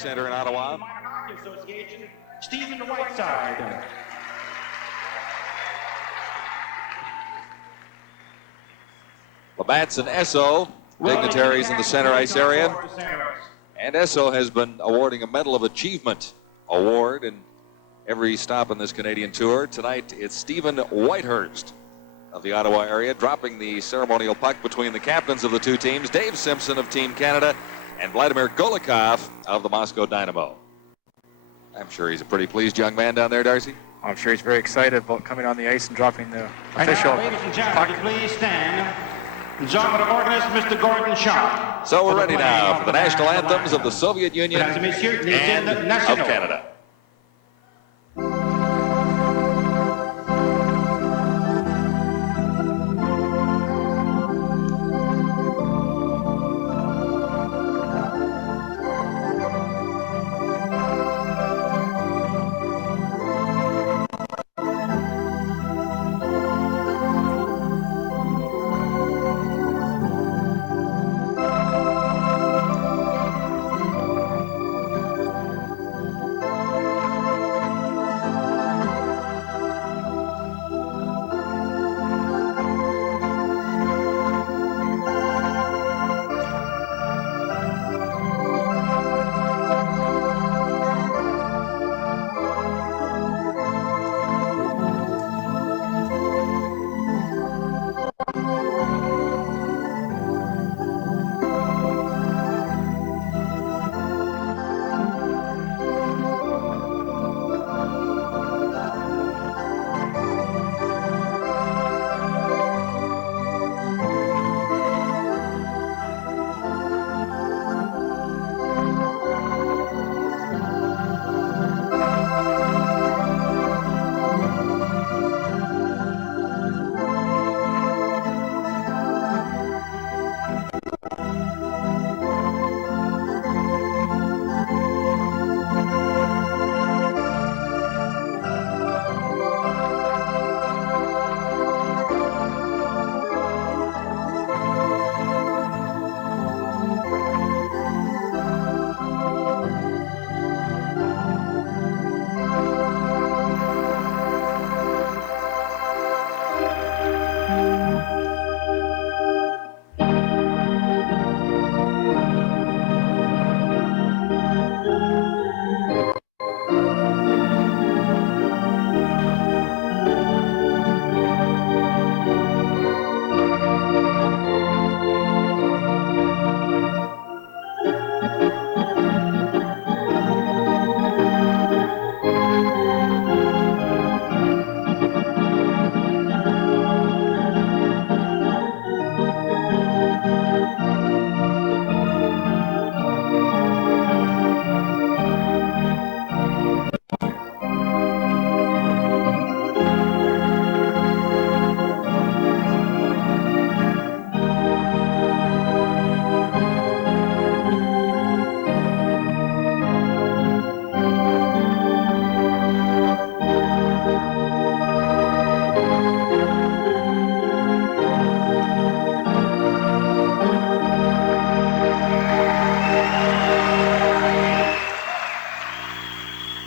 Center in Ottawa. Association, Stephen Whiteside. Labatt's and Esso, dignitaries in the center ice area. And Esso has been awarding a Medal of Achievement award in every stop on this Canadian tour. Tonight, it's Stephen Whitehurst of the Ottawa area dropping the ceremonial puck between the captains of the two teams, D.Simpson of Team Canada and V.Golikov of the Moscow Dynamo. I'm sure he's a pretty pleased young man down there, Darcy. I'm sure he's very excited about coming on the ice and dropping the official ladies and gentlemen, please stand. Genre of organist, Mr. Gordon Shaw. So we're ready now for the national anthems of the Soviet Union and of Canada.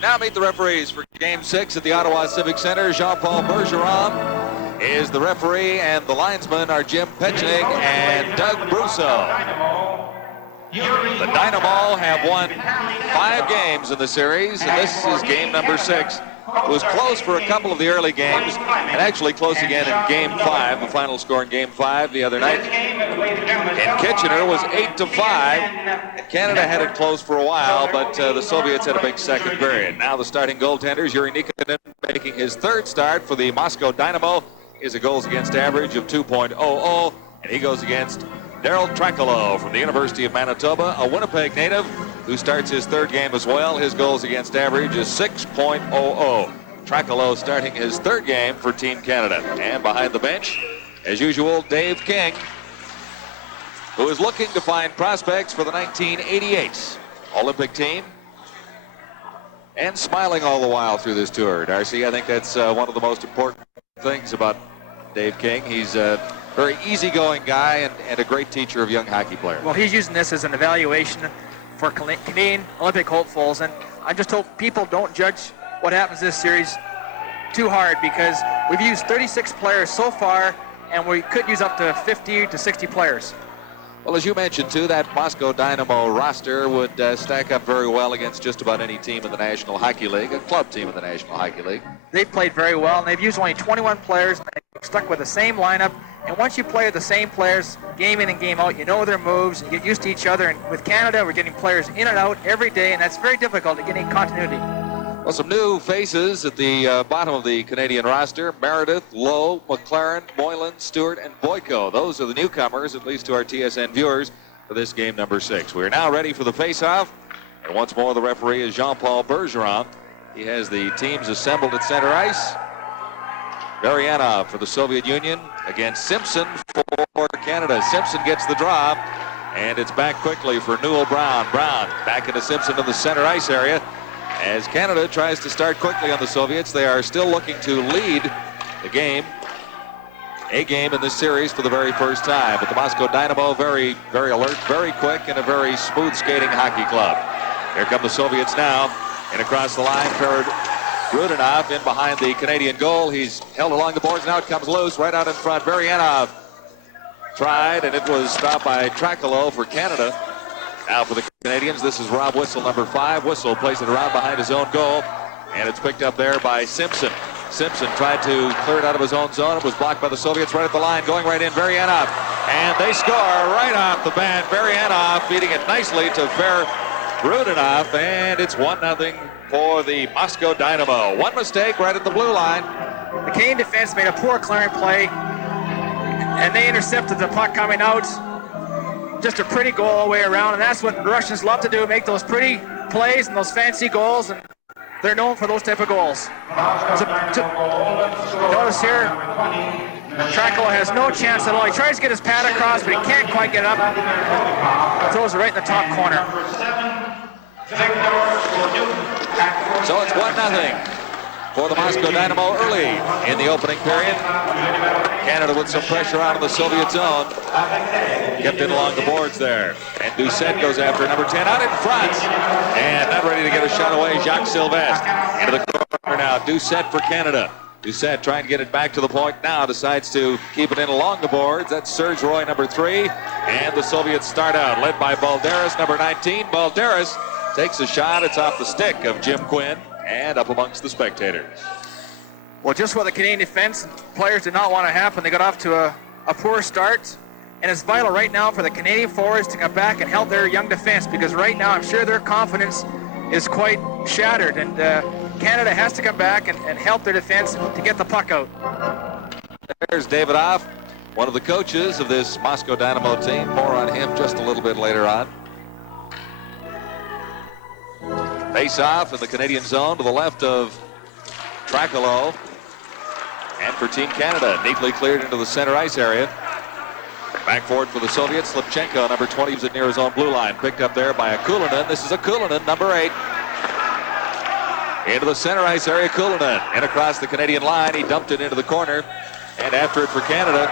Now meet the referees for Game 6 at the Ottawa Civic Center. Jean-Paul Bergeron is the referee, and the linesmen are Jim Petchnig and Doug Brousseau. The Dynamo have won 5 games in the series, and this is game number 6. It was close for a couple of the early games, and actually close again in Game 5. The final score in Game 5 the other night in Kitchener was 8-5. And Canada had it close for a while, but the Soviets had a big second period. Now the starting goaltenders, Yuri Nikitanen making his 3rd start for the Moscow Dynamo. He has a goals against average of 2.00, and he goes against Daryl Trakalo from the University of Manitoba, a Winnipeg native who starts his 3rd game as well. His goals against average is 6.00. Trakalo starting his 3rd game for Team Canada. And behind the bench, as usual, Dave King, who is looking to find prospects for the 1988 Olympic team. And smiling all the while through this tour, Darcy. I think that's one of the most important things about Dave King. He's very easygoing guy and a great teacher of young hockey players. Well, he's using this as an evaluation for Canadian Olympic hopefuls. And I just hope people don't judge what happens this series too hard, because we've used 36 players so far, and we could use up to 50 to 60 players. Well, as you mentioned, too, that Moscow Dynamo roster would stack up very well against just about any team in the National Hockey League, a club team in the National Hockey League. They've played very well, and they've used only 21 players, and they've stuck with the same lineup. And once you play with the same players game in and game out, you know their moves, you get used to each other. And with Canada, we're getting players in and out every day, and that's very difficult to get any continuity. Well, some new faces at the bottom of the Canadian roster: Meredith, Lowe, McLaren, Moylan, Stewart, and Boyko. Those are the newcomers, at least to our TSN viewers, for this game number 6. We are now ready for the face-off. And once more, the referee is Jean-Paul Bergeron. He has the teams assembled at center ice. N.Varyanov for the Soviet Union against Simpson for Canada. Simpson gets the draw, and it's back quickly for N.Brown. Brown back into Simpson in the center ice area. As Canada tries to start quickly on the Soviets, they are still looking to lead the game, a game in this series for the very first time. But the Moscow Dynamo, very, very alert, very quick, and a very smooth skating hockey club. Here come the Soviets now, and across the line, Rudinov in behind the Canadian goal. He's held along the boards, now it comes loose right out in front. N.Varyanov tried, and it was stopped by Trakalo for Canada. Now for the Canadians, this is R.Whistle, number 5. Whistle plays it around behind his own goal, and it's picked up there by Simpson. Simpson tried to clear it out of his own zone. It was blocked by the Soviets right at the line, going right in. N.Varyanov, and they score right off the bat. N.Varyanov feeding it nicely to Rudinov, and it's 1-0 for the Moscow Dynamo. One mistake right at the blue line. The Canadian defense made a poor clearing play, and they intercepted the puck coming out. Just a pretty goal all the way around, and that's what the Russians love to do, make those pretty plays and those fancy goals, and they're known for those type of goals. Notice here, Trakalo has no chance at all. He tries to get his pad across, but he can't quite get it up. Throws it right in the top corner. So it's 1-0 for the Moscow Dynamo early in the opening period. Canada with some pressure on in the Soviet zone. Kept it along the boards there. And D.Boyko goes after number 10 out in front. And not ready to get a shot away, J.Sylvestre. Into the corner now, D.Boyko for Canada. D.Boyko trying to get it back to the point now, decides to keep it in along the boards. That's Serge Roy, number 3. And the Soviets start out, led by Balderis, number 19. Balderis takes a shot. It's off the stick of Jim Quinn and up amongst the spectators. Well, just what the Canadian defense players did not want to happen. They got off to a poor start, and it's vital right now for the Canadian forwards to come back and help their young defense, because right now I'm sure their confidence is quite shattered, and Canada has to come back and help their defense to get the puck out. There's Davidoff, one of the coaches of this Moscow Dynamo team. More on him just a little bit later on. Face off in the Canadian zone to the left of Trakalo. And for Team Canada, neatly cleared into the center ice area. Back forward for the Soviets, Slipchenko, number 20, is near his own blue line. Picked up there by Akulinen. This is Akulinen, number 8. Into the center ice area, Akulinen. And across the Canadian line, he dumped it into the corner. And after it for Canada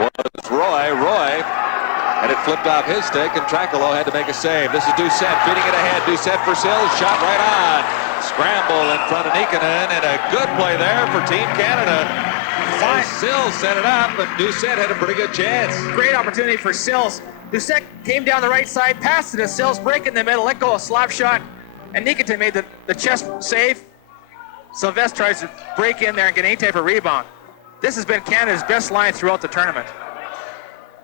was Roy. Roy had it flipped off his stick, and Trakalo had to make a save. This is D.Boyko feeding it ahead. D.Boyko for Sills, shot right on. Scramble in front of Nikkanen, and a good play there for Team Canada. Sills set it up, and D.Boyko had a pretty good chance. Great opportunity for Sills. D.Boyko came down the right side, passed it to Sills, break in the middle, let go a slap shot, and Nikkanen made the chest save. Sylvestre tries to break in there and get any type of rebound. This has been Canada's best line throughout the tournament.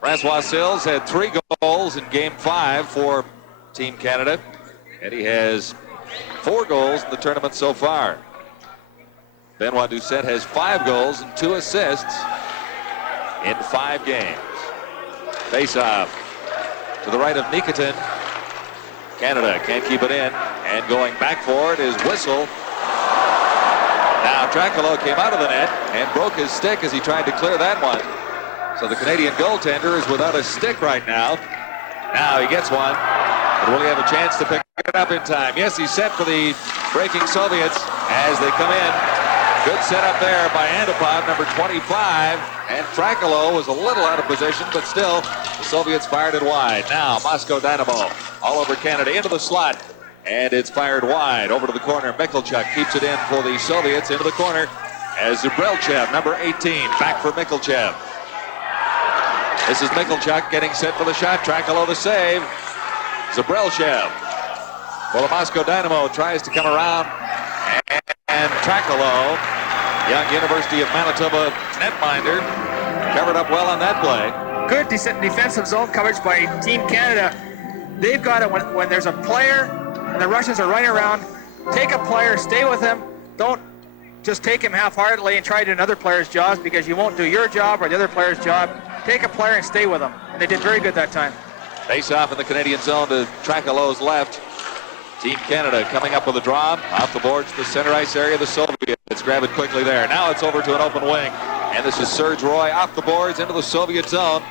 Francois Sills had 3 goals in Game 5 for Team Canada, and he has 4 goals in the tournament so far. Benoit D.Boyko has 5 goals and 2 assists in 5 games. Face-off to the right of Nikkanen. Canada can't keep it in, and going back for it is Whistle. Now Trakalo came out of the net and broke his stick as he tried to clear that one. So the Canadian goaltender is without a stick right now. Now he gets one, but will he have a chance to pick it up in time? Yes, he's set for the breaking Soviets as they come in. Good setup there by Antipov, number 25. And Trakalo was a little out of position, but still, the Soviets fired it wide. Now, Moscow Dynamo all over Canada into the slot. And it's fired wide over to the corner. Mikhalchuk keeps it in for the Soviets into the corner as Zubrilchev, number 18, back for Mikhalchev. This is Mikhalchuk getting set for the shot. Trakalo the save. Zubrilchev for the Moscow Dynamo tries to come around. And Trakalo, young University of Manitoba netminder, covered up well on that play. Good defensive zone coverage by Team Canada. They've got it when there's a player and the Russians are running around. Take a player, stay with him. Don't just take him half-heartedly and try to do another player's job because you won't do your job or the other player's job. Take a player and stay with him. And they did very good that time. Face off in the Canadian zone to Trakalo's left. Team Canada coming up with a draw. Off the boards to the center ice area. The Soviets grab it quickly there. Now it's over to an open wing. And this is Serge Roy off the boards into the Soviet zone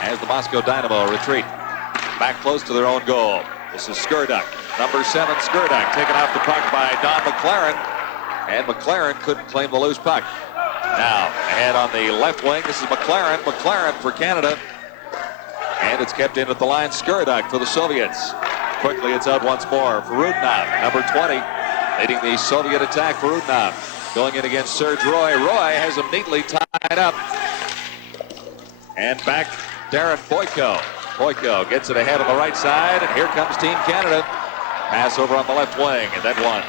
as the Moscow Dynamo retreat back close to their own goal. This is Škrduk, number 7 Škrduk, taken off the puck by Don McLaren. And McLaren couldn't claim the loose puck. Now, ahead on the left wing, this is McLaren. McLaren for Canada. And it's kept in at the line. Škrduk for the Soviets. Quickly, it's out once more. Farudnov, number 20, leading the Soviet attack. Farudnov going in against Serge Roy. Roy has him neatly tied up. And back, Darren Boyko. Boyko gets it ahead on the right side. And here comes Team Canada. Pass over on the left wing. And that one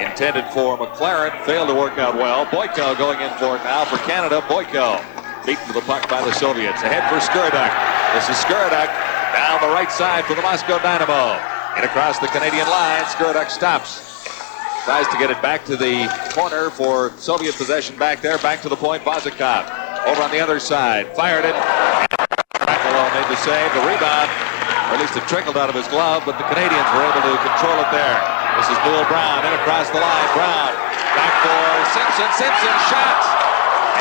intended for McLaren, failed to work out well. Boyko going in for it now for Canada. Boyko beaten to the puck by the Soviets. Ahead for Škrduk. This is Škrduk down the right side for the Moscow Dynamo. And across the Canadian line, Škrduk stops. Tries to get it back to the corner for Soviet possession back there. Back to the point, Vazikov. Over on the other side, fired it. Trakalo made the save, the rebound. Or at least it trickled out of his glove, but the Canadians were able to control it there. This is N.Brown in across the line. Brown back for Simpson. Simpson shot.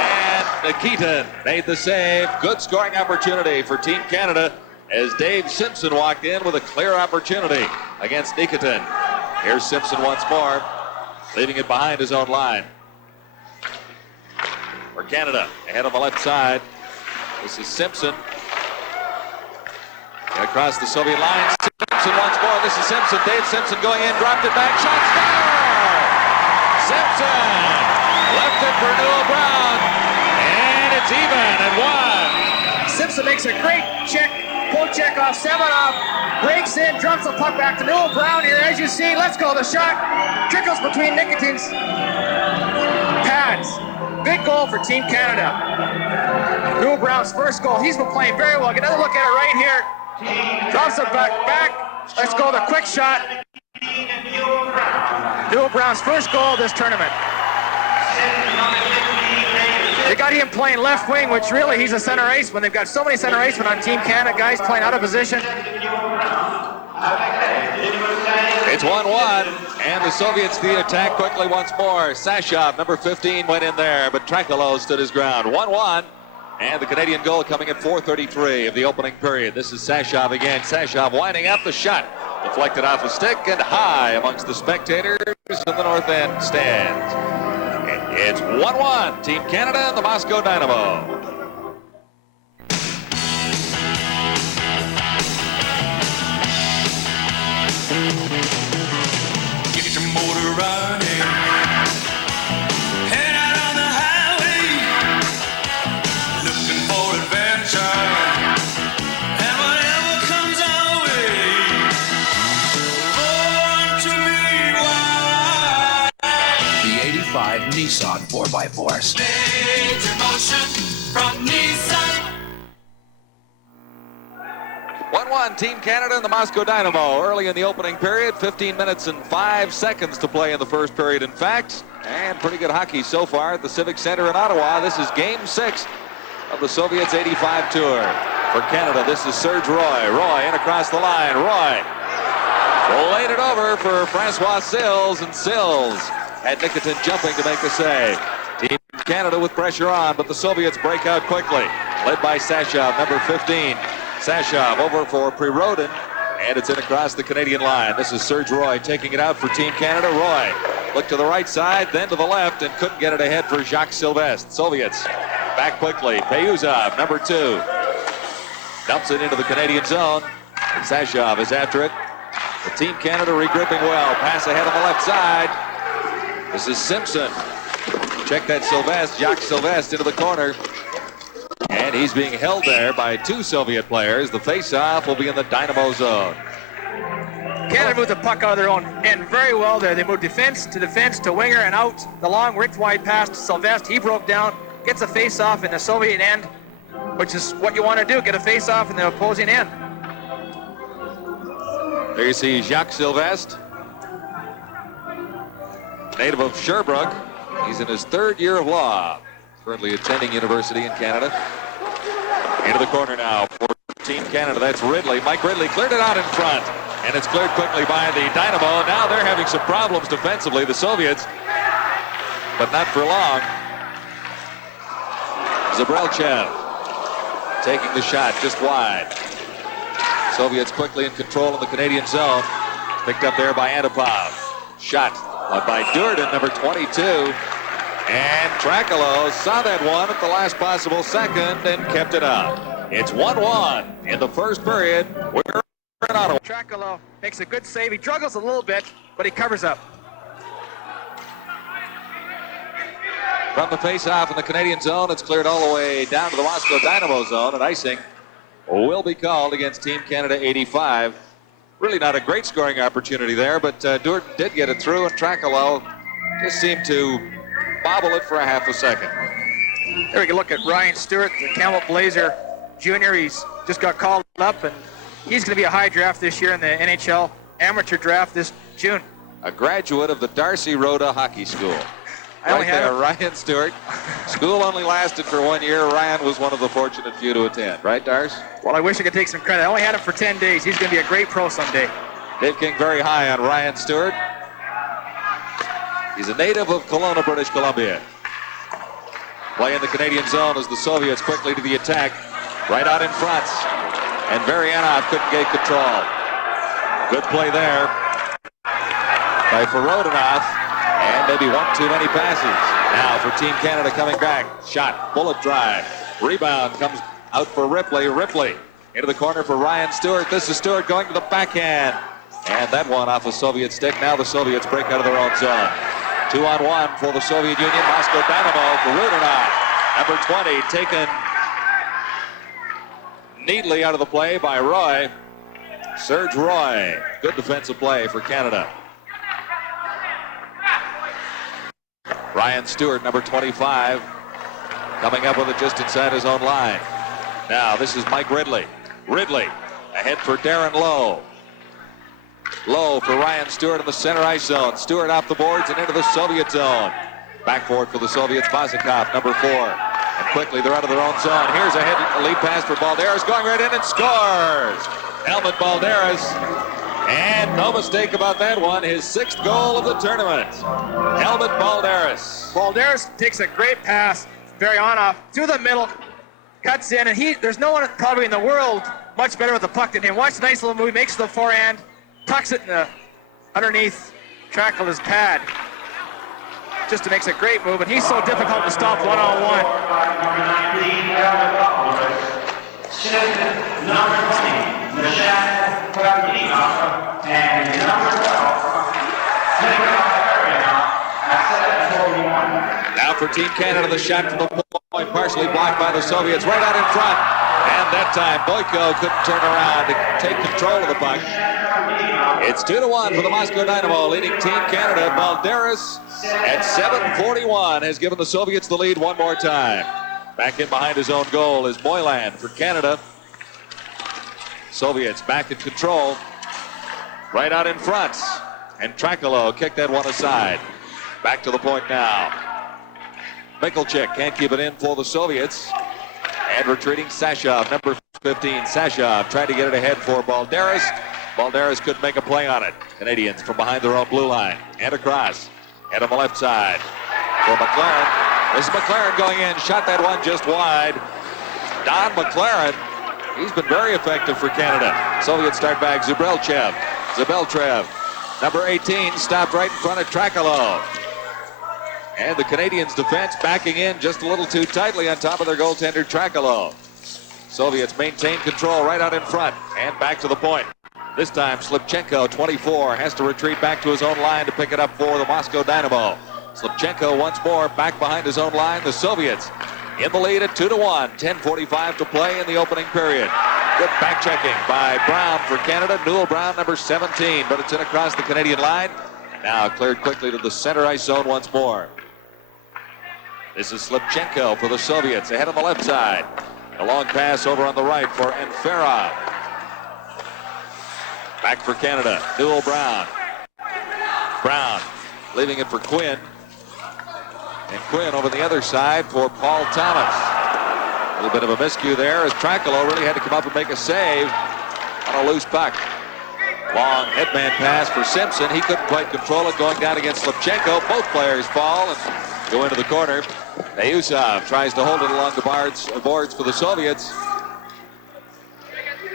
And Nikitin made the save. Good scoring opportunity for Team Canada as D.Simpson walked in with a clear opportunity against Nikitin. Here's Simpson once more, leaving it behind his own line. For Canada, ahead on the left side, this is Simpson. And across the Soviet line, Simpson once more. This is Simpson. D.Simpson going in, dropped it back, shot, score! Simpson left it for N.Brown, and it's even at 1. Simpson makes a great check. Pull check off Semenov, breaks in, drops the puck back to N.Brown here. As you see, let's go. The shot trickles between Nikitin's pads. Big goal for Team Canada. N.Brown's first goal. He's been playing very well. Get another look at it right here. Drops it back. Let's go. The quick shot. N.Brown's first goal of this tournament. They got him playing left wing, which really he's a center iceman. They've got so many center icemen on Team Canada, guys playing out of position. It's 1-1, and the Soviets the attack quickly once more. Sashov, number 15, went in there, but Trakalo stood his ground. 1-1, and the Canadian goal coming at 4:33 of the opening period. This is Sashov again. Sashov winding up the shot. Deflected off a stick and high amongst the spectators in the north end stands. It's 1-1, Team Canada and the Moscow Dynamo. Get your motor running. Head out on the highway. Looking for adventure. And whatever comes our way. Born to be wild. The 85 Nissan 4x4. Major motion from Nissan. 1-1, Team Canada and the Moscow Dynamo. Early in the opening period, 15 minutes and 5 seconds to play in the first period, in fact. And pretty good hockey so far at the Civic Center in Ottawa. This is Game 6 of the Soviets' 85 tour. For Canada, this is Serge Roy. Roy in across the line. Roy laid it over for Francois Sills, and Sills had Nikitin jumping to make the save. Team Canada with pressure on, but the Soviets break out quickly. Led by Sashov, number 15. Sashov over for Prirodin, and it's in across the Canadian line. This is Serge Roy taking it out for Team Canada. Roy Looked to the right side, then to the left, and couldn't get it ahead for J.Sylvestre. Soviets back quickly. Payuzov, number 2. Dumps it into the Canadian zone. Sashov is after it. The Team Canada regripping well. Pass ahead on the left side. This is Simpson. Check that Sylvestre, J.Sylvestre into the corner. And he's being held there by 2 Soviet players. The face-off will be in the Dynamo zone. Canada moved the puck out of their own end very well there. They moved defense to winger and out. The long ripped wide pass to Sylvestre. He broke down, gets a face-off in the Soviet end, which is what you want to do, get a face-off in the opposing end. There you see J.Sylvestre, native of Sherbrooke. He's in his 3rd year of law, currently attending university in Canada. Into the corner now for Team Canada. That's Ridley. Mike Ridley cleared it out in front, and it's cleared quickly by the Dynamo. Now they're having some problems defensively, the Soviets, but not for long. Zabrelchev taking the shot just wide. Soviets quickly in control in the Canadian zone. Picked up there by Antipov. Shot by Durden, number 22. And Trakalo saw that one at the last possible second and kept it up. It's 1-1 in the first period. We're in Ottawa. Trakalo makes a good save. He juggles a little bit, but he covers up. From the face-off in the Canadian zone, it's cleared all the way down to the Moscow Dynamo zone, and icing will be called against Team Canada 85. Really not a great scoring opportunity there, but Durden did get it through, and Trakalo just seemed to bobble it for a half a second. There we can look at Ryan Stewart, the Camel Blazer Jr. He's just got called up, and he's going to be a high draft this year in the NHL amateur draft this June. A graduate of the Darcy Rhoda Hockey School. I only had Ryan Stewart. School only lasted for 1 year. Ryan was one of the fortunate few to attend. Right, Darce? Well, I wish I could take some credit. I only had him for 10 days. He's going to be a great pro someday. Dave King very high on Ryan Stewart. He's a native of Kelowna, British Columbia. Play in the Canadian zone as the Soviets quickly to the attack. Right out in front. And Varyanov couldn't get control. Good play there by Ferodinov. And maybe one too many passes. Now for Team Canada coming back. Shot, bullet drive. Rebound comes out for Ripley. Ripley into the corner for Ryan Stewart. This is Stewart going to the backhand. And that one off a Soviet stick. Now the Soviets break out of their own zone. 2-on-1 for the Soviet Union. Moscow Dynamo for Rudinov. Number 20 taken neatly out of the play by Roy. Serge Roy. Good defensive play for Canada. Ryan Stewart, number 25, coming up with it just inside his own line. Now this is Mike Ridley. Ridley ahead for Darren Lowe. Lowe for Ryan Stewart in the center ice zone. Stewart off the boards and into the Soviet zone. Backboard for the Soviets, Bozikov, number 4. And quickly they're out of their own zone. Here's a lead pass for Balderas, going right in and scores. Helmut Balderas. And no mistake about that one, his 6th goal of the tournament. Helmut Balderas. Balderas takes a great pass, very on-off, through the middle, cuts in, and there's no one probably in the world much better with the puck than him. Watch the nice little move, makes the forehand, tucks it in the underneath Trakalo's pad. Just makes a great move, and he's so difficult to stop one-on-one. And number 12, now for Team Canada, the shot from the point, partially blocked by the Soviets, right out in front. And that time, Boyko couldn't turn around to take control of the puck. It's 2-1 for the Moscow Dynamo, leading Team Canada. Balderas at 7:41 has given the Soviets the lead one more time. Back in behind his own goal is Moylan for Canada. Soviets back in control. Right out in front. And Trakalo kicked that one aside. Back to the point now. Mikulchik can't keep it in for the Soviets. And retreating Sashov, number 15. Sashov tried to get it ahead for Balderas. Balderas couldn't make a play on it. Canadians from behind their own blue line. And across. And on the left side for McLaren. This is McLaren going in. Shot that one just wide. Don McLaren. He's been very effective for Canada. Soviets start back. Zabeltrev Number 18 stopped right in front of Trakalo. And the Canadians' defense backing in just a little too tightly on top of their goaltender, Trakalo. Soviets maintain control right out in front and back to the point. This time, Slipchenko, 24, has to retreat back to his own line to pick it up for the Moscow Dynamo. Slipchenko once more back behind his own line. The Soviets in the lead at 2-1. 10:45 to play in the opening period. Good back checking by Brown for Canada. N.Brown, number 17, but it's in across the Canadian line. Now cleared quickly to the center ice zone once more. This is Slipchenko for the Soviets ahead on the left side. A long pass over on the right for N.Varyanov. Back for Canada, N.Brown. Brown leaving it for Quinn. And Quinn over the other side for Paul Thomas. A little bit of a miscue there as Trakalo really had to come up and make a save on a loose puck. Long headman pass for Simpson. He couldn't quite control it going down against Slipchenko. Both players fall and go into the corner. Nayusov tries to hold it along the boards for the Soviets.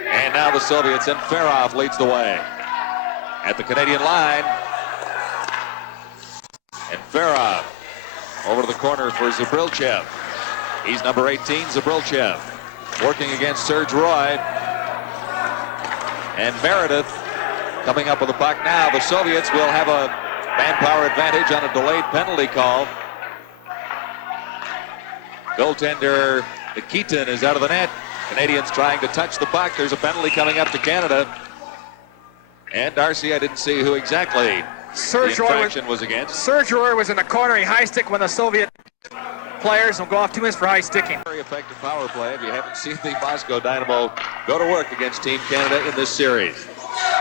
And now the Soviets, and N.Varyanov leads the way. At the Canadian line. And N.Varyanov over to the corner for Zabrilchev. He's number 18, Zabrilchev. Working against Serge Roy. And Meredith coming up with the puck now. The Soviets will have a manpower advantage on a delayed penalty call. Goaltender Nikitin is out of the net. Canadians trying to touch the puck. There's a penalty coming up to Canada. And Darcy, I didn't see who exactly Serge the infraction was against. Serge Roy was in the corner. He high stick when the Soviet players will go off 2 minutes for high sticking. Very effective power play. If you haven't seen the Moscow Dynamo go to work against Team Canada in this series.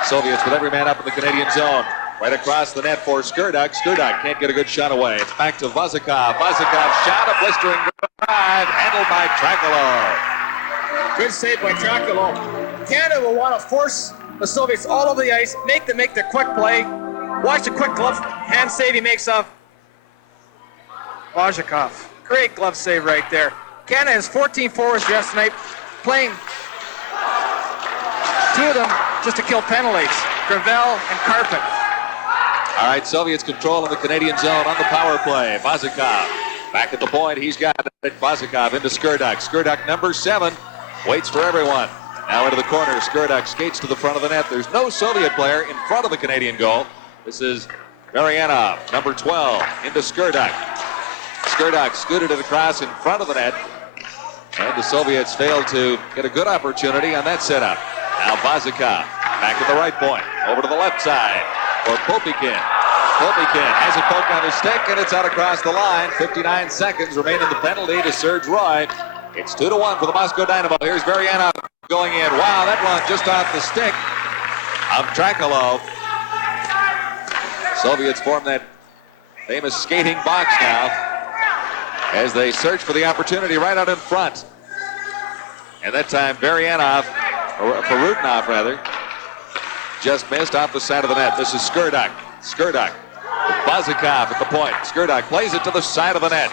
Soviets with every man up in the Canadian zone. Right across the net for Škrduk. Škrduk can't get a good shot away. It's back to Vazikov. Vazikov shot, a blistering drive, handled by Trakalo. Good save by Trakalo. Canada will want to force the Soviets all over the ice, make them make their quick play. Watch the quick glove hand save he makes of Vazikov. Great glove save right there. Canada has 14 forwards just tonight, playing 2 of them just to kill penalties, Gravel and Carpet. All right, Soviets control in the Canadian zone on the power play. Vazikov back at the point. He's got it. Vazikov into Škrduk. Škrduk, number 7, waits for everyone. Now into the corner. Škrduk skates to the front of the net. There's no Soviet player in front of the Canadian goal. This is Maryanov, number 12, into Škrduk. Škrduk scooted it across in front of the net. And the Soviets failed to get a good opportunity on that setup. Now Vazikov back at the right point. Over to the left side for Popikin. Popikin has it poked on his stick, and it's out across the line. 59 seconds remain in the penalty to Serge Roy. It's 2-1 for the Moscow Dynamo. Here's Varyanov going in. Wow, that one just off the stick of Trakalo. Soviets form that famous skating box now as they search for the opportunity right out in front. And that time Varyanov, or Farutnov rather, just missed off the side of the net. This is Škrduk. Škrduk with Vazikov at the point. Škrduk plays it to the side of the net.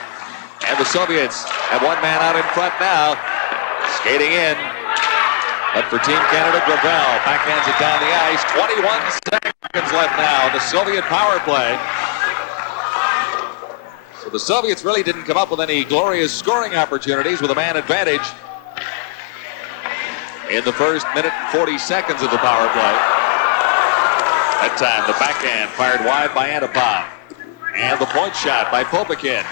And the Soviets have one man out in front now. Skating in. But for Team Canada, Gravel backhands it down the ice. 21 seconds left now. The Soviet power play. So the Soviets really didn't come up with any glorious scoring opportunities with a man advantage in the first minute and 40 seconds of the power play. That time, the backhand fired wide by Antipov. And the point shot by Popikin.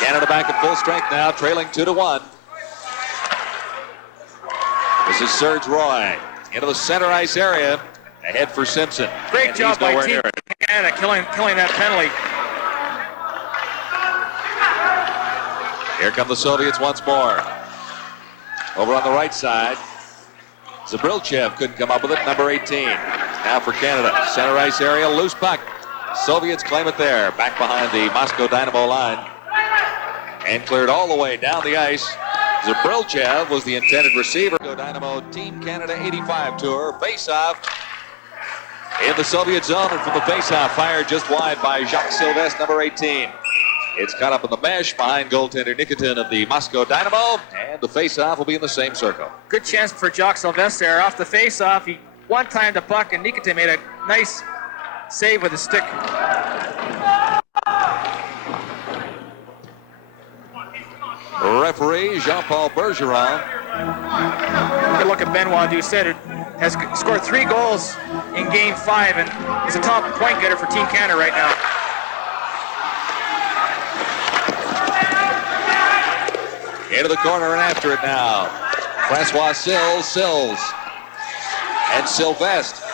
Canada back at full strength now, trailing 2-1. This is Serge Roy into the center ice area. Ahead for Simpson. Great job by Team Canada killing that penalty. Here come the Soviets once more. Over on the right side. Zabrilchev couldn't come up with it, number 18. Now for Canada, center ice area, loose puck. Soviets claim it there, back behind the Moscow Dynamo line. And cleared all the way down the ice. Zabrilchev was the intended receiver. Dynamo Team Canada 85 tour, face-off in the Soviet zone, and from the face-off, fired just wide by J.Sylvestre, number 18. It's caught up in the mesh behind goaltender Nikitin of the Moscow Dynamo, and the face-off will be in the same circle. Good chance for J.Sylvestre there. Off the face-off, he one-timed the puck, and Nikitin nice save with the stick. Referee Jean-Paul Bergeron. Good look at Benoit D.Douset, has scored 3 goals in Game 5 and is a top point getter for Team Canada right now. Into the corner and after it now. Francois Sills, and Sylvestre.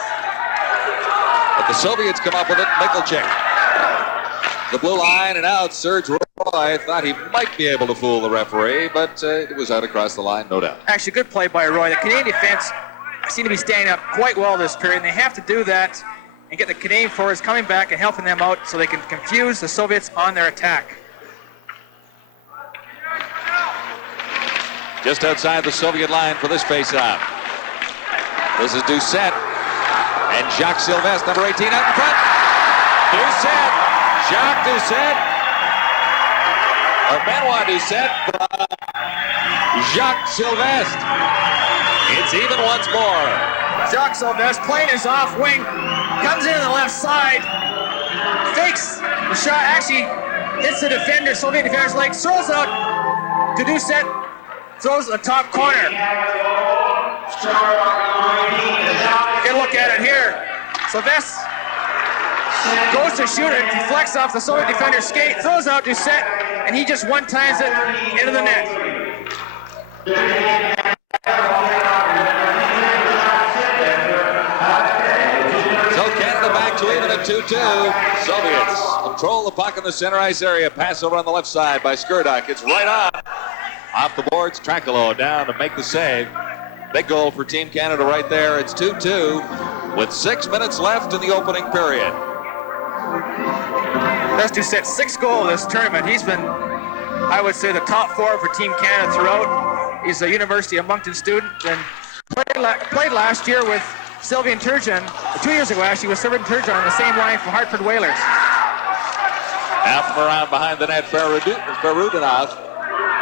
But the Soviets come up with it. Michalczyk. The blue line and out. Serge Roy thought he might be able to fool the referee, but it was out across the line, no doubt. Actually, good play by Roy. The Canadian defense seem to be standing up quite well this period, and they have to do that and get the Canadian forwards coming back and helping them out so they can confuse the Soviets on their attack. Just outside the Soviet line for this face-off. This is Doucet and J.Sylvestre, number 18, out in front. Doucet, Jacques Doucet, or Benoit Doucet from J.Sylvestre. It's even once more. J.Sylvestre playing his off wing, comes in on the left side, fakes the shot, actually hits the defender, Soviet defender's leg, throws out to Doucet, throws the top corner. Get a look at it here. Sylvestre goes to shoot it, deflects off the Soviet defender's skate, throws out Doucet, and he just one-times it into the net. So Canada back to even at 2-2. Soviets control the puck in the center ice area. Pass over on the left side by Škrduk. It's right on. Off the boards, Trakalo down to make the save. Big goal for Team Canada right there. It's 2-2 with 6 minutes left in the opening period. That's Doucet's 6th goal this tournament. He's been, I would say, the top 4 for Team Canada throughout. He's a University of Moncton student and played last year with Sylvain Turgeon. 2 years ago, actually, with Sylvain Turgeon on the same line for Hartford Whalers. Now from around behind the net, Farudinov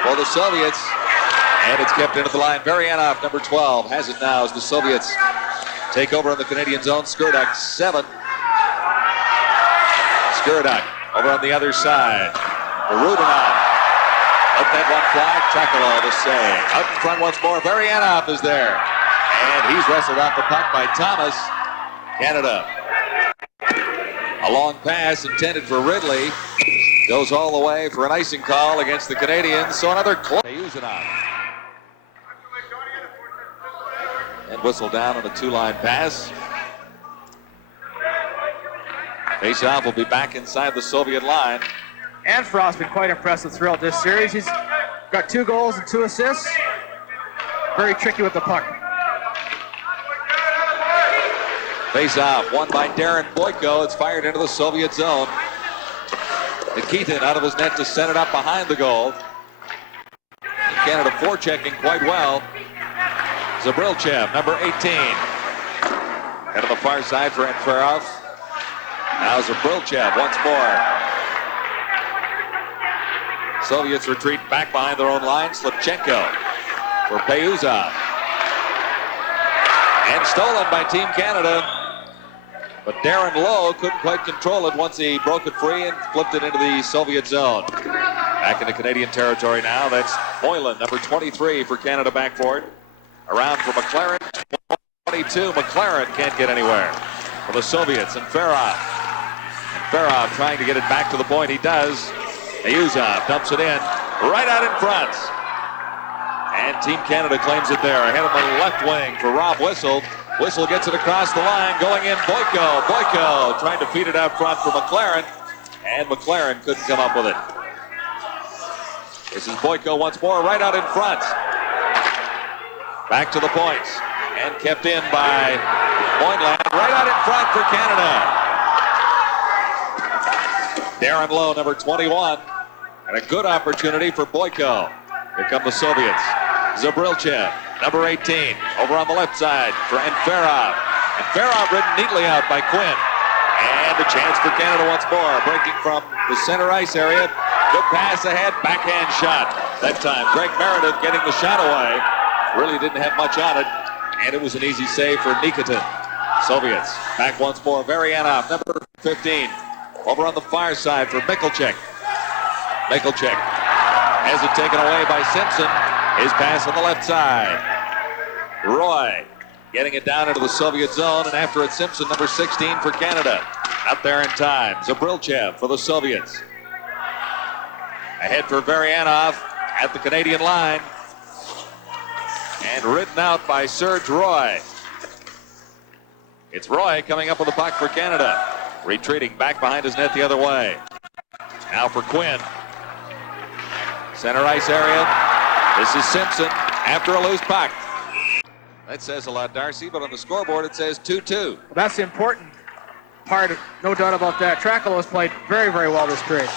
for the Soviets. And it's kept into the line. Varyanov, number 12, has it now as the Soviets take over in the Canadian zone. Škrduk, 7. Škrduk over on the other side. Farudinov. Let that one fly. Trakalo the save. Out in front once more. Varyanov is there. And he's wrestled off the puck by Thomas. Canada. A long pass intended for Ridley. Goes all the way for an icing call against the Canadians. So another close. They use it on. And whistle down on a 2-line pass. Faceoff will be back inside the Soviet line. Anfro's been quite impressive throughout this series. He's got 2 goals and 2 assists. Very tricky with the puck. Faceoff won by D.Boyko. It's fired into the Soviet zone. Nikitin out of his net to set it up behind the goal. Canada forechecking quite well. Zabrilchev, number 18. Head on the far side for N.Varyanov. Now Zabrilchev once more. Soviets retreat back behind their own line. Slipchenko for Payuzov. And stolen by Team Canada. But Darren Lowe couldn't quite control it once he broke it free and flipped it into the Soviet zone. Back into Canadian territory now. That's Moylan, number 23 for Canada back forward. Around for McLaren, 22. McLaren can't get anywhere for the Soviets. And Farov trying to get it back to the point. He does. Ayuzov dumps it in right out in front. And Team Canada claims it there. Ahead of the left wing for R.Whistle. Whistle gets it across the line. Going in, Boyko. Boyko trying to feed it out front for McLaren. And McLaren couldn't come up with it. This is Boyko once more right out in front. Back to the points. And kept in by Moylan. Right out in front for Canada. Darren Lowe, number 21. And a good opportunity for Boyko. Here come the Soviets. Zabrilchev, number 18, over on the left side for N.Varyanov. N.Varyanov ridden neatly out by Quinn. And a chance for Canada once more. Breaking from the center ice area. Good pass ahead, backhand shot. That time, Greg Meredith getting the shot away. Really didn't have much on it. And it was an easy save for Nikitin. Soviets back once more. Varyanov, number 15. Over on the far side for Mikulchik. Mikulchik has it taken away by Simpson. His pass on the left side. Roy getting it down into the Soviet zone, and after it, Simpson, number 16 for Canada. Out there in time. Zabrilchev for the Soviets. Ahead for Varyanov at the Canadian line. And ridden out by Serge Roy. It's Roy coming up with the puck for Canada. Retreating back behind his net the other way. Now for Quinn. Center ice area. This is Simpson after a loose puck. That says a lot, Darcy, but on the scoreboard it says 2-2. Well, that's the important part, no doubt about that. Trakalo has played very, very well this period.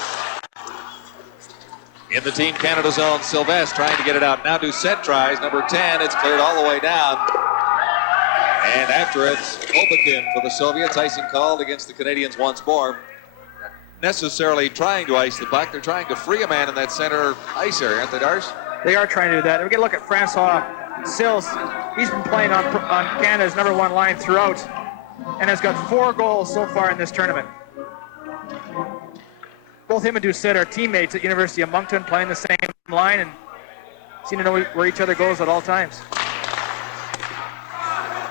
In the Team Canada zone, Sylvestre trying to get it out. Now D.Boyko tries, number 10. It's cleared all the way down. And after it, Opakin for the Soviets. Icing called against the Canadians once more. Necessarily trying to ice the puck. They're trying to free a man in that center ice area, aren't they, Darce? They are trying to do that. We get a look at Francois Sills. He's been playing on Canada's number one line throughout and has got 4 goals so far in this tournament. Both him and D.Boyko are teammates at University of Moncton, playing the same line and seem to know where each other goes at all times.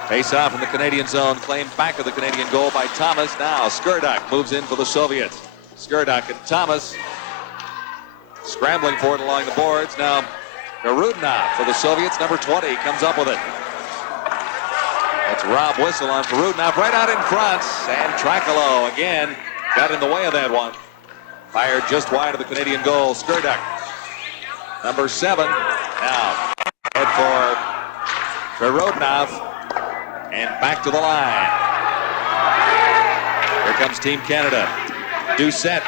Face off in the Canadian zone, claimed back of the Canadian goal by Thomas. Now Škrduk moves in for the Soviets. Škrduk and Thomas scrambling for it along the boards. Now Fahrutinov for the Soviets, number 20, comes up with it. That's R.Whistle on Fahrutinov right out in front. And Trakalo again got in the way of that one. Fired just wide of the Canadian goal. Škrduk, number 7. Now head for Fahrutinov. And back to the line. Here comes Team Canada. D.Boyko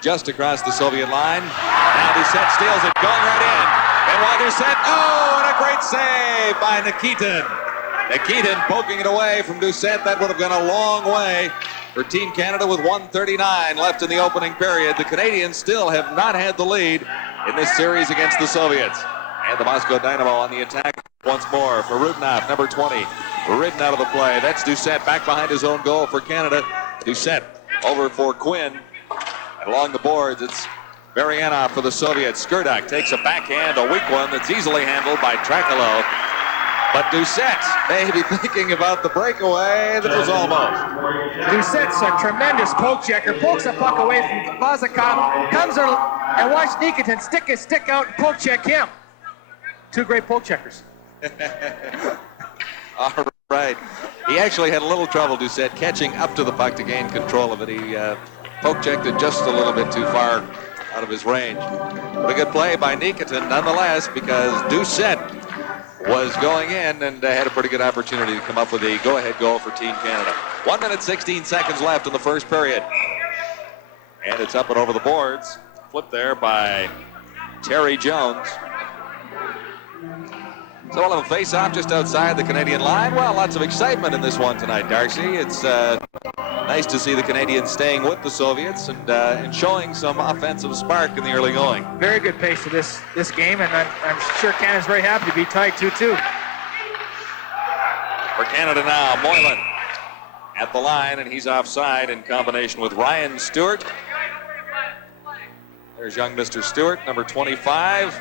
just across the Soviet line. Now D.Boyko steals it, going right in. And while D.Boyko, oh, and a great save by Nikitin. Nikitin poking it away from D.Boyko. That would have gone a long way for Team Canada with 1:39 left in the opening period. The Canadians still have not had the lead in this series against the Soviets. And the Moscow Dynamo on the attack once more. Fahrutinov, number 20, ridden out of the play. That's D.Boyko back behind his own goal for Canada. D.Boyko over for Quinn. And along the boards, it's Varyanov for the Soviets. Škrduk takes a backhand, a weak one that's easily handled by Trakalo. But D.Boyko may be thinking about the breakaway that was almost. D.Boyko's a tremendous poke checker. Pokes a puck away from Vazakov. Comes and watch Nikitin stick his stick out and poke check him. 2 great poke checkers. All right. He actually had a little trouble, D.Boyko, catching up to the puck to gain control of it. He poke checked it just a little bit too far out of his range. But a good play by Nikitin nonetheless, because D.Boyko was going in and had a pretty good opportunity to come up with a go-ahead goal for Team Canada. 1 minute, 16 seconds left in the first period. And it's up and over the boards. Flipped there by Terry Jones. So we'll have a face-off just outside the Canadian line. Well, lots of excitement in this one tonight, Darcy. It's nice to see the Canadians staying with the Soviets and showing some offensive spark in the early going. Very good pace to this game, and I'm sure Canada's very happy to be tied 2-2. For Canada now, Moylan at the line, and he's offside in combination with Ryan Stewart. There's young Mr. Stewart, number 25.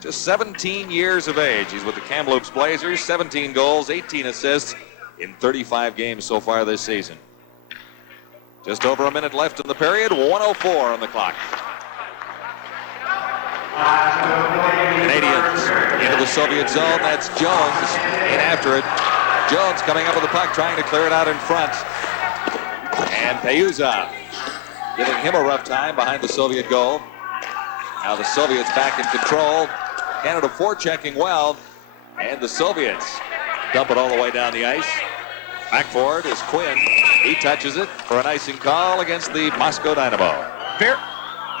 Just 17 years of age. He's with the Kamloops Blazers, 17 goals, 18 assists in 35 games so far this season. Just over a minute left in the period, 1:04 on the clock. Canadians into the Soviet zone. That's Jones in after it. Jones coming up with the puck, trying to clear it out in front. And Payuzov giving him a rough time behind the Soviet goal. Now the Soviets back in control. Canada forechecking well, and the Soviets dump it all the way down the ice. Back forward is Quinn. He touches it for an icing call against the Moscow Dynamo.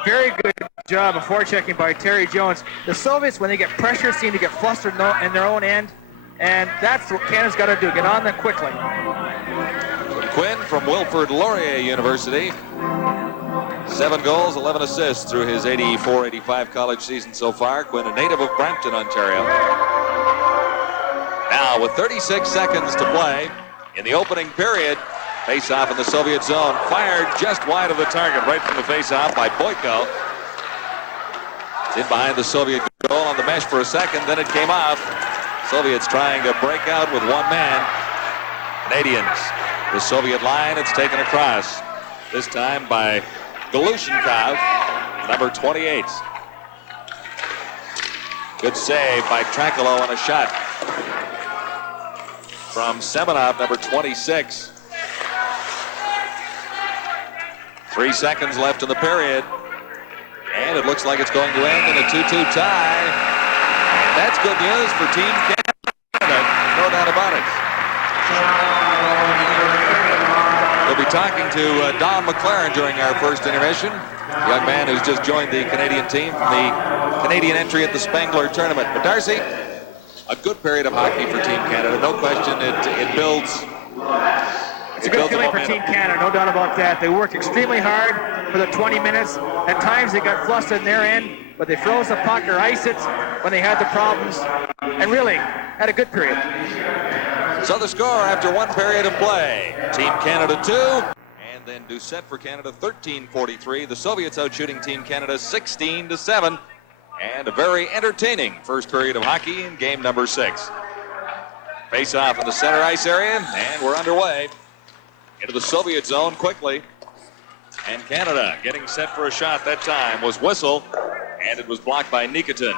Very good job of forechecking by Terry Jones. The Soviets, when they get pressure, seem to get flustered in their own end, and that's what Canada's got to do, get on them quickly. Quinn from Wilfrid Laurier University. 7 goals, 11 assists through his 84-85 college season so far. Quinn, a native of Brampton, Ontario. Now Now, with 36 seconds to play in the opening period, face-off in the Soviet zone, fired just wide of the target, right from the face-off by Boyko. It's in behind the Soviet goal on the mesh for a second, then it came off. Soviets trying to break out with one man. Canadians, the Soviet line, it's taken across. This time by Goloshenkov, number 28. Good save by Trakalo on a shot from Semenov, number 26. 3 seconds left in the period. And it looks like it's going to end in a 2-2 tie. And that's good news for Team Canada, no doubt about it. We'll be talking to D.McLaren during our first intermission. A young man who's just joined the Canadian team from the Canadian entry at the Spengler tournament. But Darcy, a good period of hockey for Team Canada. No question, it builds. It's a good feeling for Team Canada, no doubt about that. They worked extremely hard for the 20 minutes. At times they got flustered in their end, but they froze the puck or iced it when they had the problems, and really had a good period. So the score after one period of play, Team Canada 2, and then D.Boyko for Canada 13-43. The Soviets out shooting Team Canada 16-7, and a very entertaining first period of hockey in game number 6. Face off in the center ice area, and we're underway. Into the Soviet zone quickly. And Canada getting set for a shot that time was Whistle, and it was blocked by Nikitin.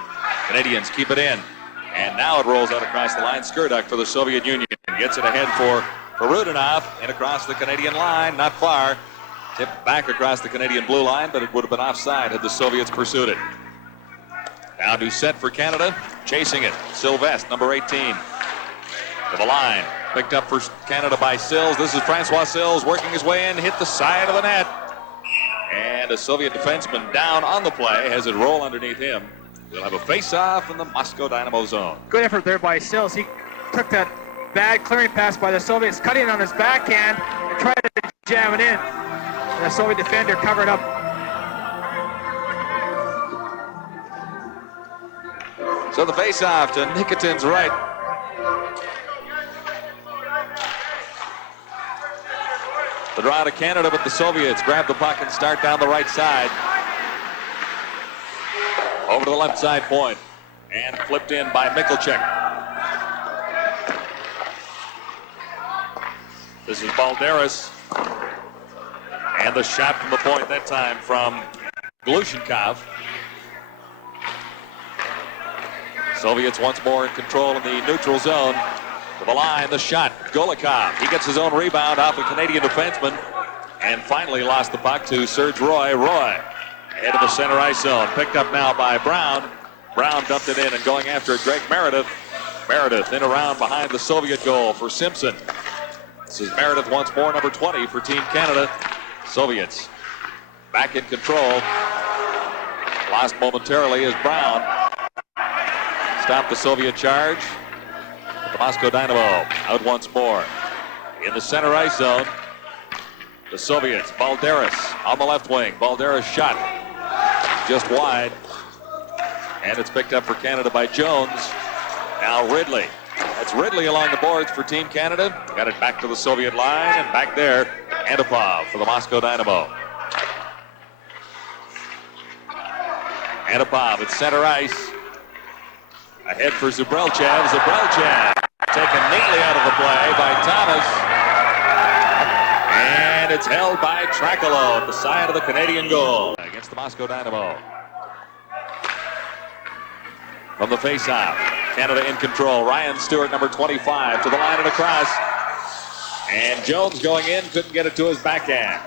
Canadians keep it in. And now it rolls out across the line. Škurduk for the Soviet Union. Gets it ahead for Rudinov and across the Canadian line, not far. Tipped back across the Canadian blue line, but it would have been offside had the Soviets pursued it. Now D.Boyko for Canada, chasing it. Sylvestre, number 18. To the line. Picked up for Canada by Sills. This is Francois Sills working his way in, hit the side of the net. And a Soviet defenseman down on the play has it roll underneath him. We'll have a face-off in the Moscow Dynamo zone. Good effort there by Sills. He took that bad clearing pass by the Soviets, cut in on his backhand, and tried to jam it in. And the Soviet defender covered up. So the face-off to Nikitin's right. The draw to Canada, but the Soviets grab the puck and start down the right side. Over to the left side point. And flipped in by Mikkelchik. This is Balderis. And the shot from the point that time from Goloshenkov. Soviets once more in control in the neutral zone. To the line, the shot, Golikov. He gets his own rebound off a Canadian defenseman and finally lost the puck to Serge Roy. Roy ahead of the center ice zone. Picked up now by Brown. Brown dumped it in and going after it, Greg Meredith. Meredith in around behind the Soviet goal for Simpson. This is Meredith once more, number 20 for Team Canada. Soviets back in control. Lost momentarily is Brown. Stopped the Soviet charge. The Moscow Dynamo out once more. In the center ice zone, the Soviets, Balderis on the left wing. Balderis shot just wide. And it's picked up for Canada by Jones. Now Ridley. That's Ridley along the boards for Team Canada. Got it back to the Soviet line, and back there, Antipov for the Moscow Dynamo. Antipov at center ice. Ahead for Zbrelchev. Zbrelchev taken neatly out of the play by Thomas. And it's held by Trakalo at the side of the Canadian goal against the Moscow Dynamo. From the face-off, Canada in control. Ryan Stewart, number 25, to the line and across. And Jones going in, couldn't get it to his backhand.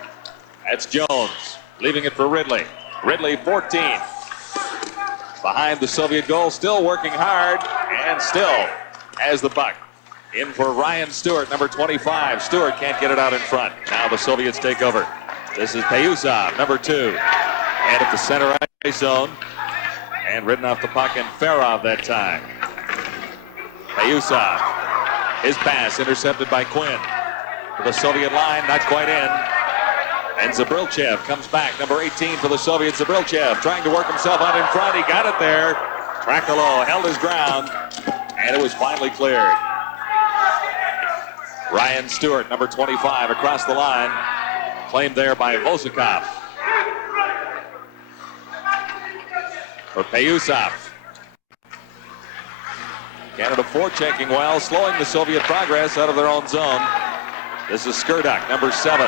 That's Jones, leaving it for Ridley. Ridley, 14. Behind the Soviet goal, still working hard, and still has the puck. In for Ryan Stewart, number 25. Stewart can't get it out in front. Now the Soviets take over. This is Payusov, number 2. And at the center ice zone. And ridden off the puck, and Farov that time. Payusov. His pass intercepted by Quinn. To the Soviet line, not quite in. And Zbrelchev comes back, number 18 for the Soviets. Zbrelchev trying to work himself out in front. He got it there. Trakalo held his ground, and it was finally cleared. Ryan Stewart, number 25, across the line. Claimed there by Vosakov. For Payusov. Canada forechecking well, slowing the Soviet progress out of their own zone. This is Škrduk, number 7.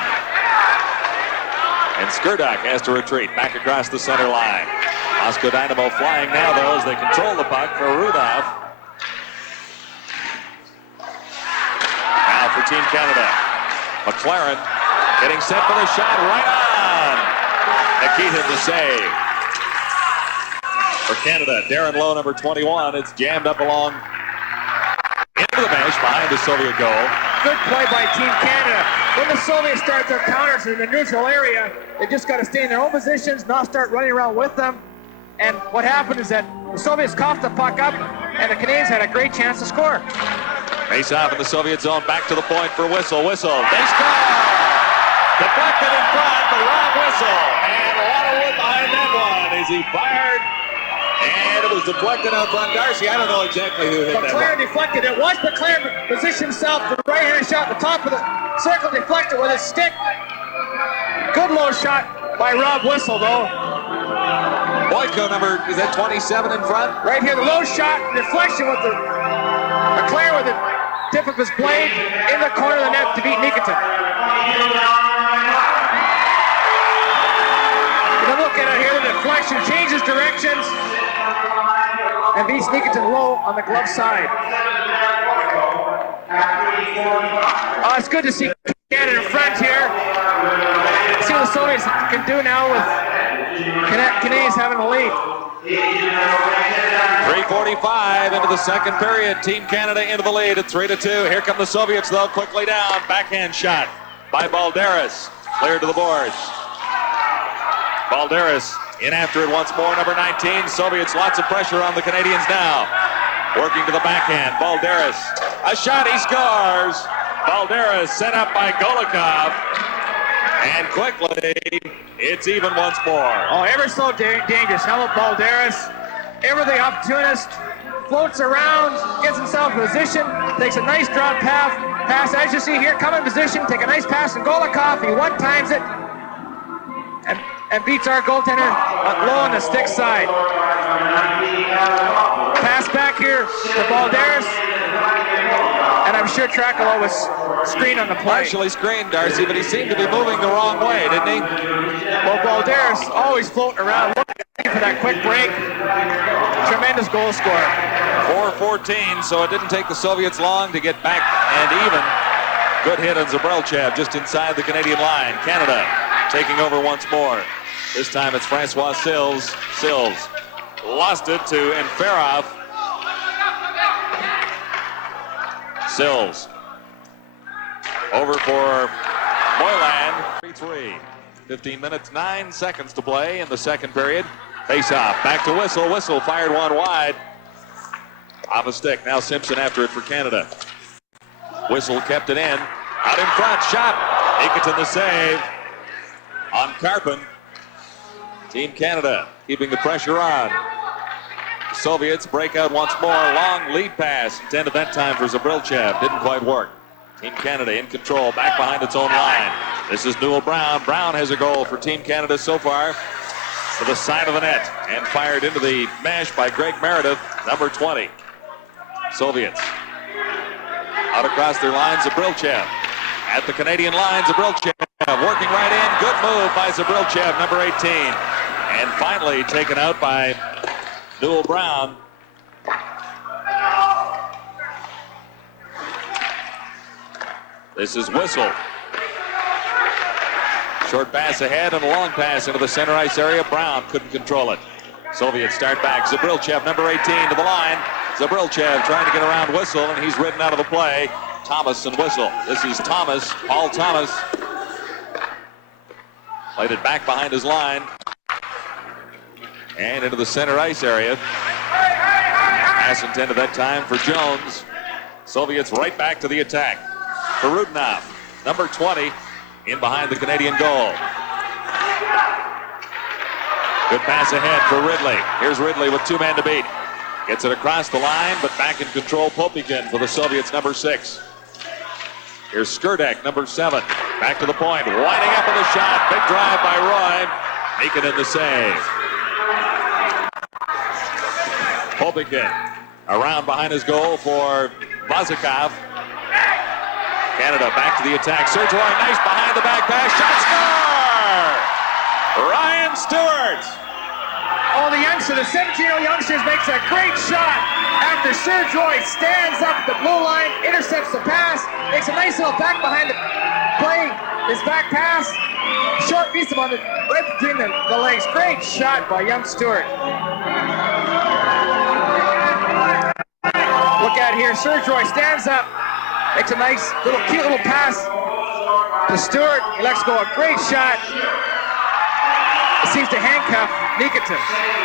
And Škrduk has to retreat back across the center line. Moscow Dynamo flying now, though, as they control the puck for Rudolph. Now for Team Canada. McLaren getting set for the shot, right on. Nikita the save. For Canada, Darren Lowe, number 21. It's jammed up along into the bench behind the Soviet goal. Good play by Team Canada. When the Soviets start their counters in the neutral area, they just got to stay in their own positions, not start running around with them. And what happened is that the Soviets coughed the puck up, and the Canadians had a great chance to score. Face off in the Soviet zone, back to the point for Whistle. Whistle, they score! Deflected in front for R.Whistle. And a lot of wood behind that one as he fired. And it was deflected out front. Darcy, I don't know exactly who hit that McLaren one. deflected it. Once McLaren positioned himself for the right-handed shot at the top of the circle, deflected with his stick. Good low shot by R.Whistle, though. B.Boyko, number, is that 27 in front? Right here, the low shot, deflection with the McLaren with the tip of his blade in the corner of the net to beat Nikitin. If you look at it here, the deflection changes directions and beats Nikitin low on the glove side. Oh, it's good to see Canada in front here. See what the Soviets can do now with Canadians having the lead. 3:45 into the second period. Team Canada into the lead at 3-2. Here come the Soviets, though, quickly down. Backhand shot by Balderis. Cleared to the boards. Balderis in after it once more, number 19. Soviets, lots of pressure on the Canadians now. Working to the backhand. Balderis. A shot, he scores. Balderis set up by Golikov. And quickly, it's even once more. Oh, ever so dangerous. How about Balderis? Ever the opportunist. Floats around, gets himself in position, takes a nice drop pass. As you see here, come in position, take a nice pass from Golikov. He one-times it and beats our goaltender low on the stick side. Pass back here to Balderis. And I'm sure Trakalo was screened on the play. Partially screened, Darcy, but he seemed to be moving the wrong way, didn't he? Well, Balderis always floating around, looking for that quick break. Tremendous goal scorer. 4:14, so it didn't take the Soviets long to get back and even. Good hit on Zabrelchev just inside the Canadian line. Canada taking over once more. This time it's Francois Sills. Sills lost it to N.Farov. Sills over for Moylan. 3-3. 15 minutes, 9 seconds to play in the second period. Face-off, back to Whistle. Whistle fired one wide. Off a stick, now Simpson after it for Canada. Whistle kept it in. Out in front, shot. Nikitin the save on Karpin. Team Canada keeping the pressure on. The Soviets break out once more. Long lead pass intended that time for Zabrelchev. Didn't quite work. Team Canada in control, back behind its own line. This is N.Brown. Brown has a goal for Team Canada so far. To the side of the net and fired into the mesh by Greg Meredith, number 20. Soviets out across their line. Zabrelchev at the Canadian line. Zabrelchev working right in. Good move by Zabrelchev, number 18. And finally taken out by N.Brown. This is Whistle. Short pass ahead and a long pass into the center ice area. Brown couldn't control it. Soviets start back. Zabrelchev, number 18, to the line. Zabrelchev trying to get around Whistle, and he's ridden out of the play. Thomas and Whistle. This is Thomas, Paul Thomas. Played it back behind his line. And into the center ice area. Pass intended that time for Jones. Soviets right back to the attack. Kharudinov, number 20, in behind the Canadian goal. Good pass ahead for Ridley. Here's Ridley with 2 men to beat. Gets it across the line, but back in control, Popikin for the Soviets, number 6. Here's Škurdek, number 7. Back to the point, winding up with a shot. Big drive by Roy, making in the save. Popikin around behind his goal for Vazikov. Canada back to the attack. Serge Roy, nice behind the back pass. Shot, score! Ryan Stewart. Oh, the youngster, the 17-year-old youngster makes a great shot after Serge Roy stands up at the blue line, intercepts the pass, makes a nice little back behind the play. His back pass, short piece of on the right between the legs. Great shot by young Stewart. Look at here, Serge Roy stands up, makes a nice little cute little pass to Stewart. He lets go a great shot. It seems to handcuff Nikitin.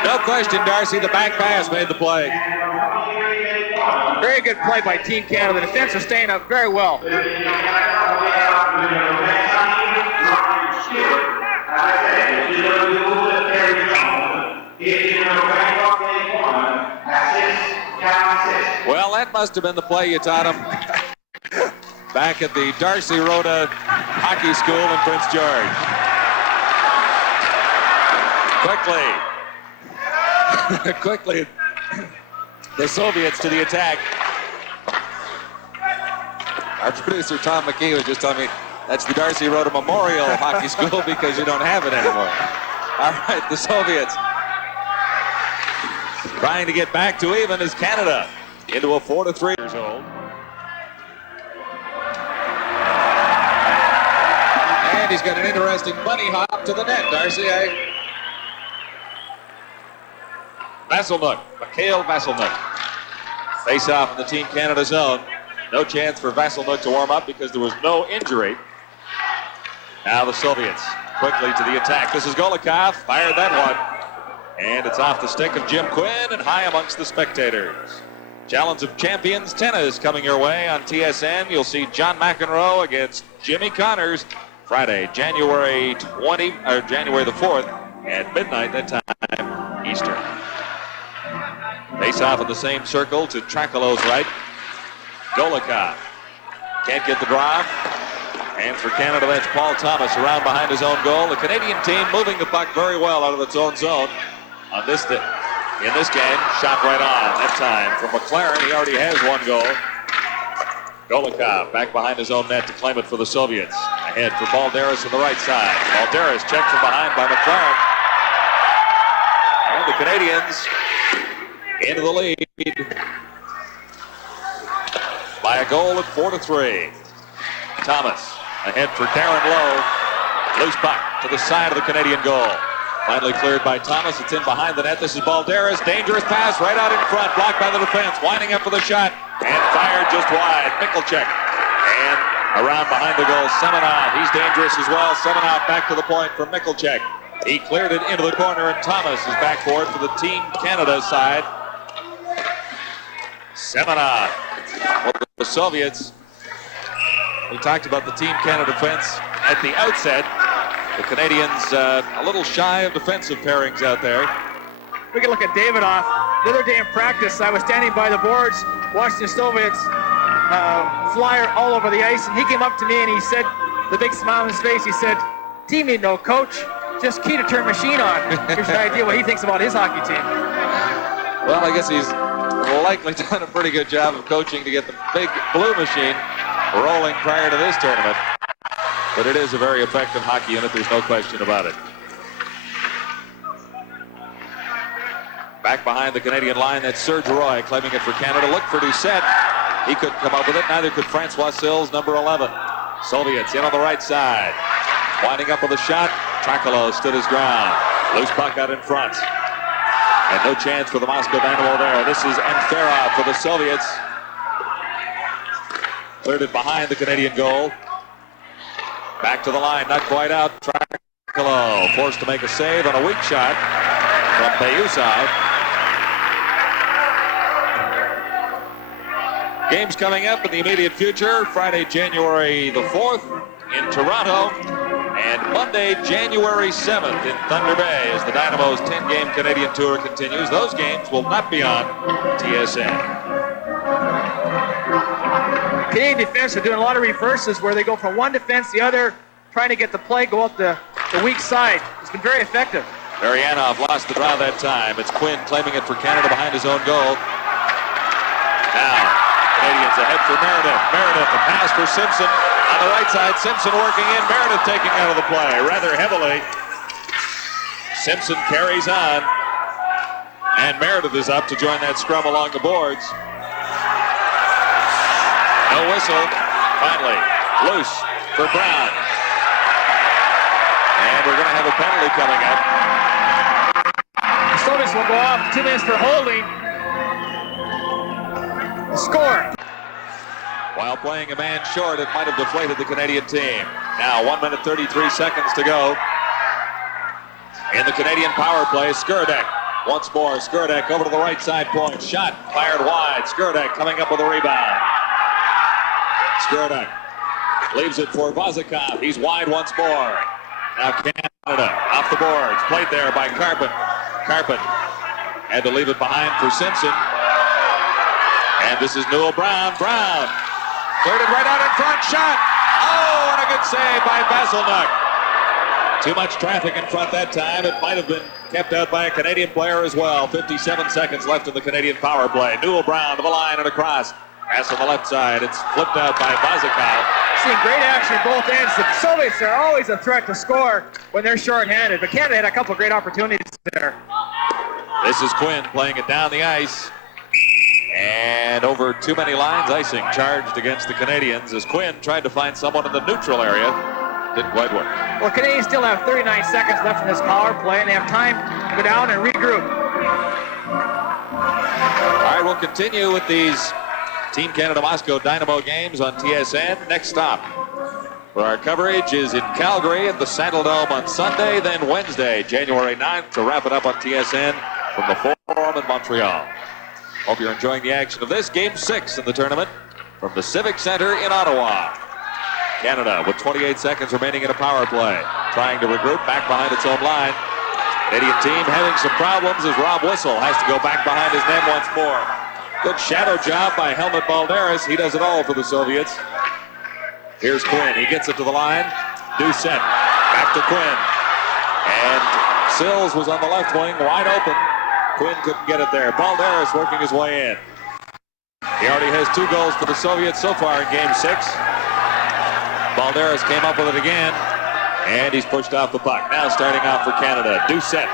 No question, Darcy, the back pass made the play. Very good play by Team Canada. The defense is staying up very well. Well, that must have been the play you taught him back at the Darcy Rhoda Hockey School in Prince George. Quickly, the Soviets to the attack. Our producer, Tom McKee, was just telling me that's the Darcy Rhoda Memorial Hockey School because you don't have it anymore. All right, the Soviets trying to get back to even as Canada into a 4-3 years old. And he's got an interesting bunny hop to the net, Darcy, eh? Vasselnuk, Mikhail Vasselnuk. Face off in the Team Canada zone. No chance for Vasselnuk to warm up because there was no injury. Now the Soviets quickly to the attack. This is Golikov, fired that one. And it's off the stick of Jim Quinn and high amongst the spectators. Challenge of Champions tennis coming your way on TSN. You'll see John McEnroe against Jimmy Connors Friday, January the 4th at midnight that time Eastern. Face off in the same circle to Trakelo's right. Golikov can't get the drive. And for Canada, that's Paul Thomas around behind his own goal. The Canadian team moving the puck very well out of its own zone on this in this game. Shot right on that time from McLaren. He already has one goal. Golikov back behind his own net to claim it for the Soviets. Ahead for Balderis on the right side. Balderis checked from behind by McLaren. And the Canadians into the lead by a goal at 4-3. Thomas ahead for Darren Lowe. Loose puck to the side of the Canadian goal. Finally cleared by Thomas. It's in behind the net. This is Balderis. Dangerous pass right out in front. Blocked by the defense. Winding up for the shot. And fired just wide. Michalczyk. And around behind the goal, Semenov. He's dangerous as well. Semenov back to the point for Michalczyk. He cleared it into the corner, and Thomas is back for it for the Team Canada side. Semenov. Well, the Soviets. We talked about the Team Canada defense at the outset. The Canadians a little shy of defensive pairings out there. We can look at Davidoff. The other day in practice, I was standing by the boards watching the Soviets flyer all over the ice, and he came up to me and he said, the big smile on his face, he said, "Team need no coach, just key to turn machine on." Here's an idea what he thinks about his hockey team. Well, I guess he's likely done a pretty good job of coaching to get the big blue machine rolling prior to this tournament. But it is a very effective hockey unit, there's no question about it. Back behind the Canadian line, that's Serge Roy claiming it for Canada. Look for D.Boyko. He couldn't come up with it, neither could Francois Sills, number 11. Soviets in on the right side. Winding up with a shot. Trakalo stood his ground. Loose puck out in front. And no chance for the Moscow Dynamo there. This is N.Varyanov for the Soviets. Cleared it behind the Canadian goal. Back to the line, not quite out. Trakalo forced to make a save on a weak shot from B.Douset. Games coming up in the immediate future. Friday, January the 4th in Toronto. And Monday, January 7th in Thunder Bay as the Dynamo's 10-game Canadian tour continues. Those games will not be on TSN. Canadian defense are doing a lot of reverses where they go from one defense to the other, trying to get the play go up the weak side. It's been very effective. Marianov lost the draw that time. It's Quinn claiming it for Canada behind his own goal. Now, Canadians ahead for Meredith. Meredith, a pass for Simpson. On the right side, Simpson working in. Meredith taking out of the play rather heavily. Simpson carries on. And Meredith is up to join that scrum along the boards. No whistle. Finally, loose for Brown. And we're going to have a penalty coming up. The Soviets will go off. 2 minutes for holding. Score. While playing a man short, it might have deflated the Canadian team. Now 1 minute 33 seconds to go. In the Canadian power play, Škrdek. Once more, Škrdek over to the right side point. Shot fired wide. Škrdek coming up with a rebound. Škrdek leaves it for Vazikov. He's wide once more. Now Canada off the boards. Played there by Carpet. Carpet had to leave it behind for Simpson. And this is N.Brown. Brown cleared it right out in front. Shot. Oh, and a good save by Vasilnuk. Too much traffic in front that time. It might have been kept out by a Canadian player as well. 57 seconds left in the Canadian power play. N.Brown to the line and across. Pass on the left side. It's flipped out by Vazikov. Seeing great action at both ends. The Soviets are always a threat to score when they're short-handed, but Canada had a couple of great opportunities there. This is Quinn playing it down the ice. And over too many lines, icing charged against the Canadians as Quinn tried to find someone in the neutral area. Didn't quite work. Well, Canadians still have 39 seconds left in this power play, and they have time to go down and regroup. All right, we'll continue with these Team Canada Moscow Dynamo games on TSN. Next stop for our coverage is in Calgary at the Saddledome on Sunday, then Wednesday, January 9th, to wrap it up on TSN from the Forum in Montreal. Hope you're enjoying the action of this Game 6 in the tournament from the Civic Center in Ottawa. Canada with 28 seconds remaining in a power play, trying to regroup back behind its own line. Canadian team having some problems as R.Whistle has to go back behind his net once more. Good shadow job by Ch.Balderis. He does it all for the Soviets. Here's Quinn. He gets it to the line. D.Boyko. Back to Quinn. And Sills was on the left wing, wide open. Quinn couldn't get it there. Balderas working his way in. He already has 2 goals for the Soviets so far in Game 6. Balderas came up with it again, and he's pushed off the puck. Now starting off for Canada, D.Boyko.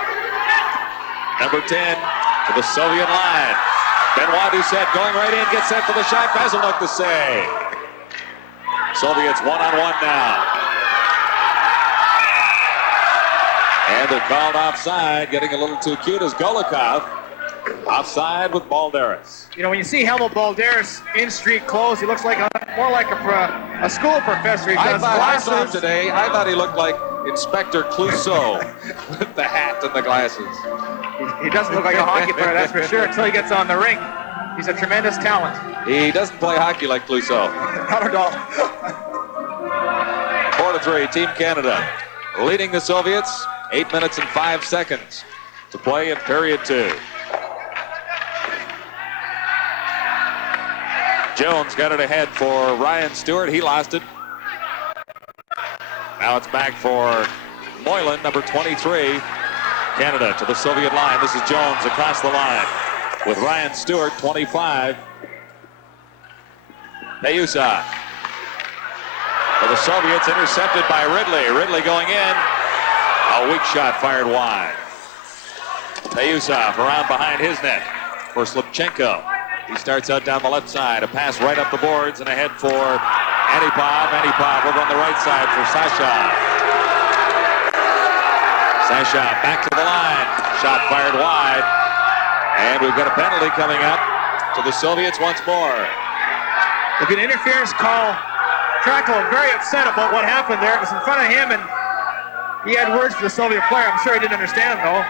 Number 10 to the Soviet line. Benoit D.Boyko going right in, gets set for the shot. Vasilnuk to save. Soviets one-on-one now. And they're called offside, getting a little too cute as Golikov. Offside with Balderas. You know, when you see Ch.Baldерис in street clothes, he looks like more like a school professor. He does I saw him today. I thought he looked like Inspector Clouseau with the hat and the glasses. He doesn't look like a hockey player, that's for sure, until he gets on the rink. He's a tremendous talent. He doesn't play hockey like Clouseau. Not at all. 4-3, Team Canada leading the Soviets. 8 minutes and 5 seconds to play in period 2. Jones got it ahead for Ryan Stewart. He lost it. Now it's back for Moylan, number 23. Canada to the Soviet line. This is Jones across the line with Ryan Stewart, 25. Payusa for the Soviets, intercepted by Ridley. Ridley going in. A weak shot fired wide. Payusa around behind his net for Slipchenko. He starts out down the left side. A pass right up the boards and ahead for Antipov. Antipov over on the right side for Sasha. Sasha back to the line. Shot fired wide. And we've got a penalty coming up to the Soviets once more. Look at interference call. Trackle very upset about what happened there. It was in front of him, and he had words for the Soviet player. I'm sure he didn't understand, though.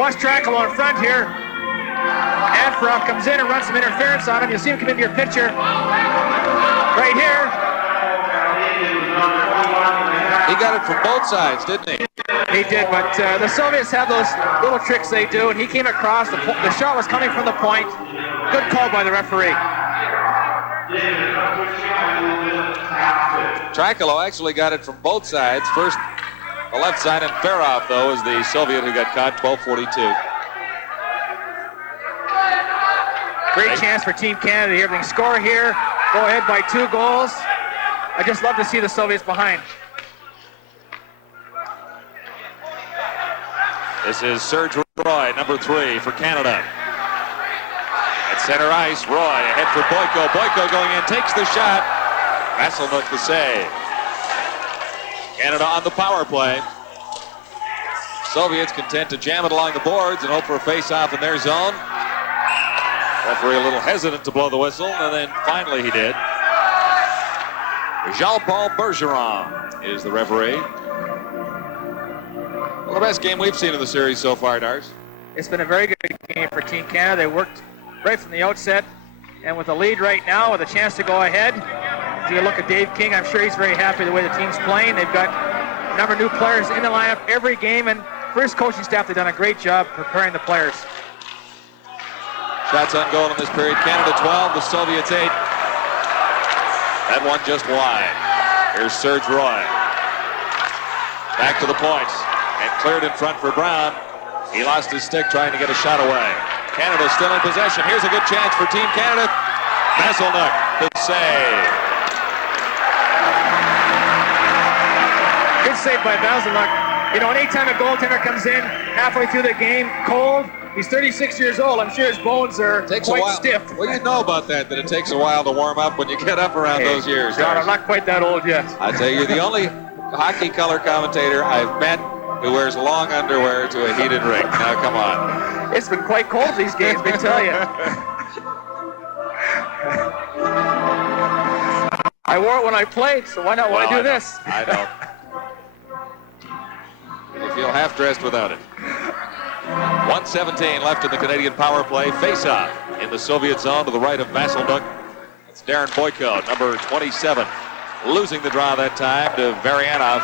Watch Trackle on front here. Antipov comes in and runs some interference on him. You'll see him come into your picture. Right here. He got it from both sides, didn't he? He did, but the Soviets have those little tricks they do, and he came across. The shot was coming from the point. Good call by the referee. Tricolo actually got it from both sides. First, the left side, and Farov, though, is the Soviet who got caught, 12:42. Great chance for Team Canada here. They can score here, go ahead by 2 goals. I just love to see the Soviets behind. This is Serge Roy, number 3 for Canada. At center ice, Roy ahead for Boyko. Boyko going in, takes the shot. Vasselnook the save. Canada on the power play. Soviets content to jam it along the boards and hope for a face-off in their zone. Referee a little hesitant to blow the whistle, and then finally he did. Jean-Paul Bergeron is the referee. Well, the best game we've seen in the series so far, Dars. It's been a very good game for Team Canada. They worked right from the outset, and with the lead right now, with a chance to go ahead. If you look at Dave King, I'm sure he's very happy the way the team's playing. They've got a number of new players in the lineup every game, and for his coaching staff, they've done a great job preparing the players. Shots on goal in this period. Canada 12, the Soviets 8. That one just wide. Here's Serge Roy. Back to the points. And cleared in front for Brown. He lost his stick trying to get a shot away. Canada still in possession. Here's a good chance for Team Canada. Vasselnook, the save. Good save by Vasselnook. You know, anytime a goaltender comes in halfway through the game cold, he's 36 years old. I'm sure his bones are quite stiff. Well, you know about that it takes a while to warm up when you get up around those years. God, I'm not quite that old yet. I tell you, you're the only hockey color commentator I've met who wears long underwear to a heated rink. Now, come on. It's been quite cold these games, I tell you. I wore it when I played, so why not when I do this? I know. You feel half-dressed without it. 1:17 left in the Canadian power play. Face-off in the Soviet zone to the right of Vasselnook. It's Darren Boyko, number 27, losing the draw that time to Varianov.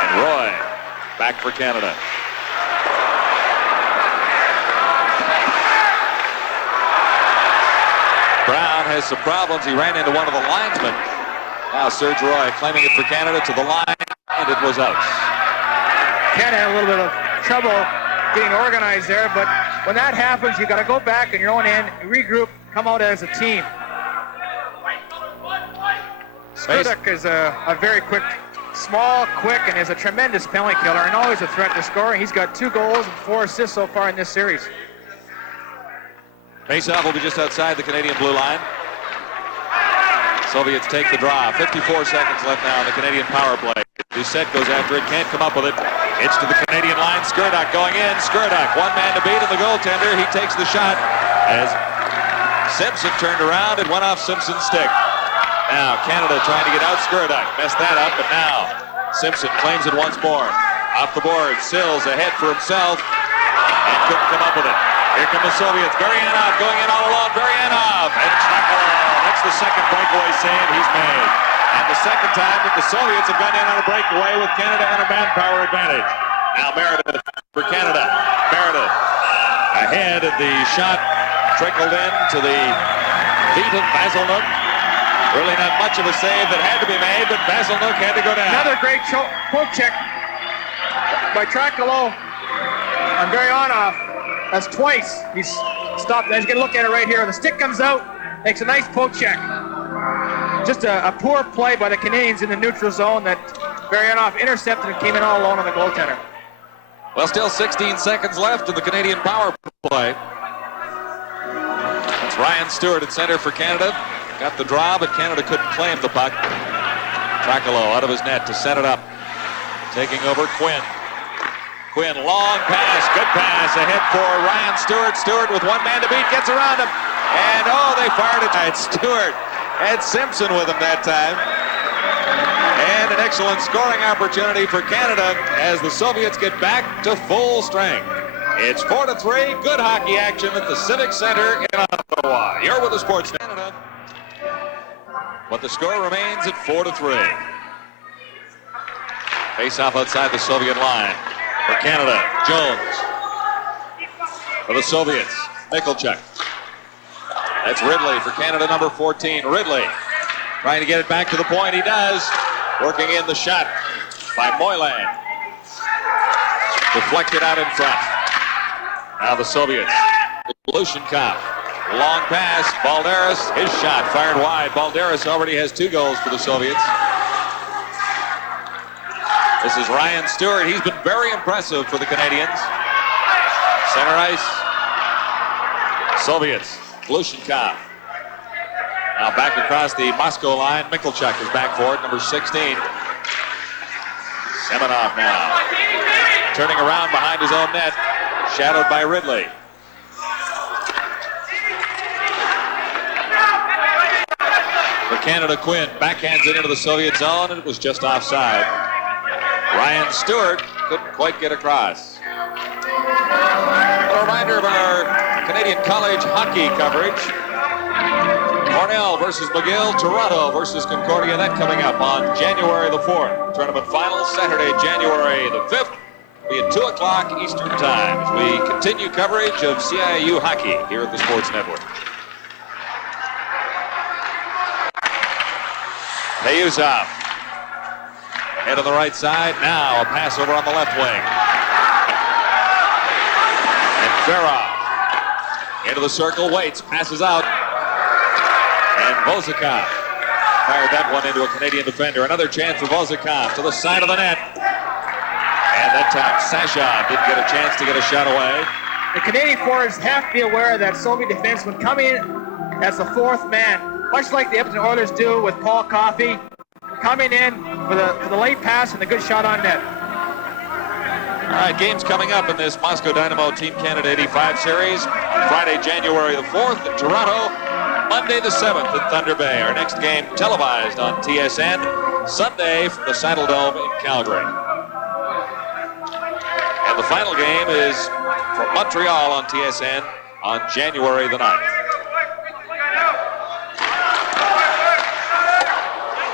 And Roy back for Canada. Brown has some problems. He ran into one of the linesmen. Now Serge Roy claiming it for Canada to the line, and it was out. Canada had a little bit of trouble getting organized there, but when that happens, you got to go back in your own end, regroup, come out as a team. Škurduk is a very quick, small, quick, and is a tremendous penalty killer and always a threat to score. He's got 2 goals and 4 assists so far in this series. Face-off will be just outside the Canadian blue line. Soviets take the draw. 54 seconds left now in the Canadian power play. D.Boyko goes after it, can't come up with it. It's to the Canadian line. Škurduk going in. Škurduk, one man to beat, and the goaltender, he takes the shot as Simpson turned around and went off Simpson's stick. Now Canada trying to get out Škurduk. Messed that up, but now Simpson claims it once more. Off the board, Sills ahead for himself and couldn't come up with it. Here come the Soviets. Varianov going in all alone. Varianov and Tricolo. That's the second breakaway save he's made. And the second time that the Soviets have gone in on a breakaway with Canada on a manpower advantage. Now Meredith for Canada. Meredith ahead, and the shot trickled in to the feet of Vasselnook. Really not much of a save that had to be made, but Vasselnook had to go down. Another great poke check by Tricolo on Varianov. That's twice. He's stopped. He's going to look at it right here. The stick comes out, makes a nice poke check. Just a poor play by the Canadians in the neutral zone that Varianov intercepted and came in all alone on the goaltender. Well, still 16 seconds left in the Canadian power play. That's Ryan Stewart at center for Canada. Got the draw, but Canada couldn't claim the puck. Tricolo out of his net to set it up. Taking over Quinn. Quinn, long pass, good pass ahead for Ryan Stewart. Stewart with one man to beat, gets around him. And oh, they fired it. It's Stewart. Had Simpson with him that time. And an excellent scoring opportunity for Canada as the Soviets get back to full strength. It's 4-3, good hockey action at the Civic Center in Ottawa. You're with the Sports Canada. But the score remains at 4-3. Face off outside the Soviet line. For Canada, Jones. For the Soviets, Michalchuk. That's Ridley for Canada, number 14. Ridley trying to get it back to the point. He does. Working in the shot by Moylan. Deflected out in front. Now the Soviets. Lushenkov. Long pass. Balderis. His shot fired wide. Balderis already has 2 goals for the Soviets. This is Ryan Stewart. He's been very impressive for the Canadians. Center ice. Soviets. Lushenkov. Now back across the Moscow line. Mikhalchuk is back for it, number 16. Semenov now. Turning around behind his own net. Shadowed by Ridley. For Canada, Quinn backhands it into the Soviet zone, and it was just offside. Ryan Stewart couldn't quite get across. A reminder of our Canadian college hockey coverage. Cornell versus McGill, Toronto versus Concordia. That coming up on January the 4th. Tournament finals Saturday, January the 5th. Be at 2 o'clock Eastern Time as we continue coverage of CIU hockey here at the Sports Network. Payuzov. Head on the right side. Now a pass over on the left wing. And Farah into the circle, waits, passes out. And Vozikov fired that one into a Canadian defender. Another chance for Vozikov to the side of the net. And that time Sasha didn't get a chance to get a shot away. The Canadian forwards have to be aware that Soviet defensemen come in as the 4th man, much like the Edmonton Oilers do with Paul Coffey, coming in for the late pass and the good shot on net. All right, games coming up in this Moscow Dynamo Team Canada 85 series. Friday, January the 4th in Toronto. Monday the 7th in Thunder Bay. Our next game televised on TSN. Sunday from the Saddle Dome in Calgary. And the final game is from Montreal on TSN on January the 9th.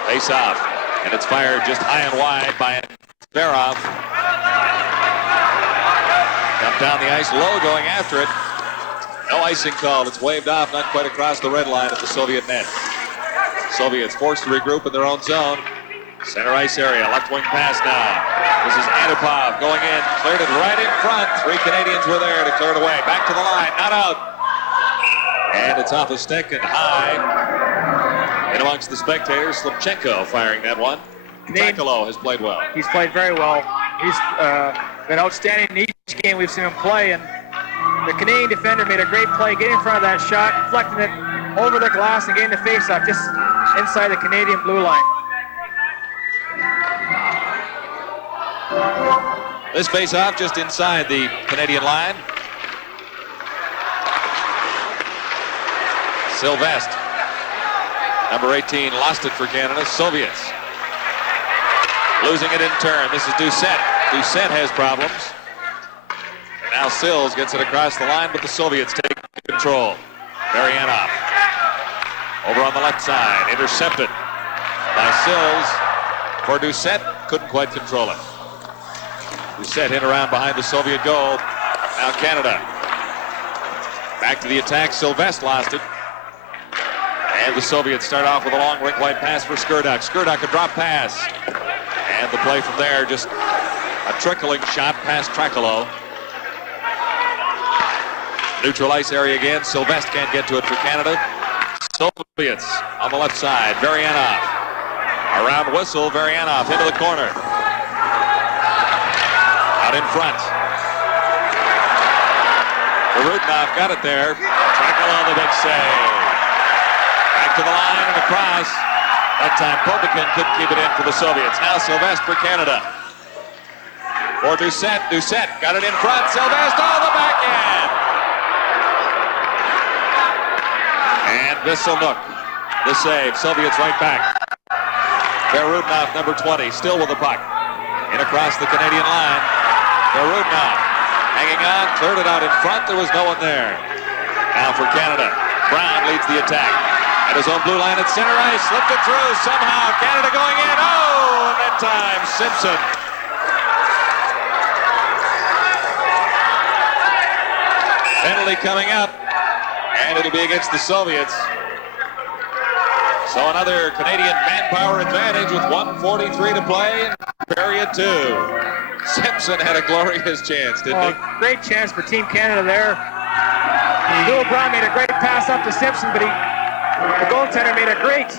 Face off, and it's fired just high and wide by Farah. Come down the ice low, going after it. No icing called. It's waved off, not quite across the red line at the Soviet net. Soviets forced to regroup in their own zone. Center ice area, left wing pass now. This is Anupov going in, cleared it right in front. 3 Canadians were there to clear it away. Back to the line, not out. And it's off a stick and high. In amongst the spectators, Slipchenko firing that one. Takalo has played well. He's played very well. He's been outstanding in each game we've seen him play, and the Canadian defender made a great play, getting in front of that shot, deflecting it over the glass and getting the face-off just inside the Canadian blue line. This face-off just inside the Canadian line. Sylvestre, number 18, lost it for Canada. Soviets losing it in turn. This is Doucet. Doucet has problems. And now Sills gets it across the line, but the Soviets take control. Marianov over on the left side, intercepted by Sills. For Doucet, couldn't quite control it. Doucet hit around behind the Soviet goal. Now Canada back to the attack. Sylvestre lost it. And the Soviets start off with a long rink-wide pass for Škurduk. Škurduk, a drop pass. And the play from there, just a trickling shot past Takalo. Neutral ice area again. Sylvestre can't get to it for Canada. Soviets on the left side. Varianov. Around whistle, Varianov into the corner. Out in front. Rudnov got it there. Takalo the big save. Back to the line and across. That time Popokin couldn't keep it in for the Soviets. Now Sylvestre for Canada. For Doucet. Doucet got it in front. Sylvestre, the backhand. And Visselnook, the save. Soviets right back. Berudnov, number 20, still with the puck. In across the Canadian line. Berudnov hanging on, cleared it out in front. There was no one there. Now for Canada. Brown leads the attack. At his own blue line at center ice, slipped it through somehow. Canada going in. Oh, and that time Simpson. Penalty coming up. And it'll be against the Soviets. So another Canadian manpower advantage with 1:43 to play in period 2. Simpson had a glorious chance, didn't he? Great chance for Team Canada there. N.Brown made a great pass up to Simpson, but the goaltender made a great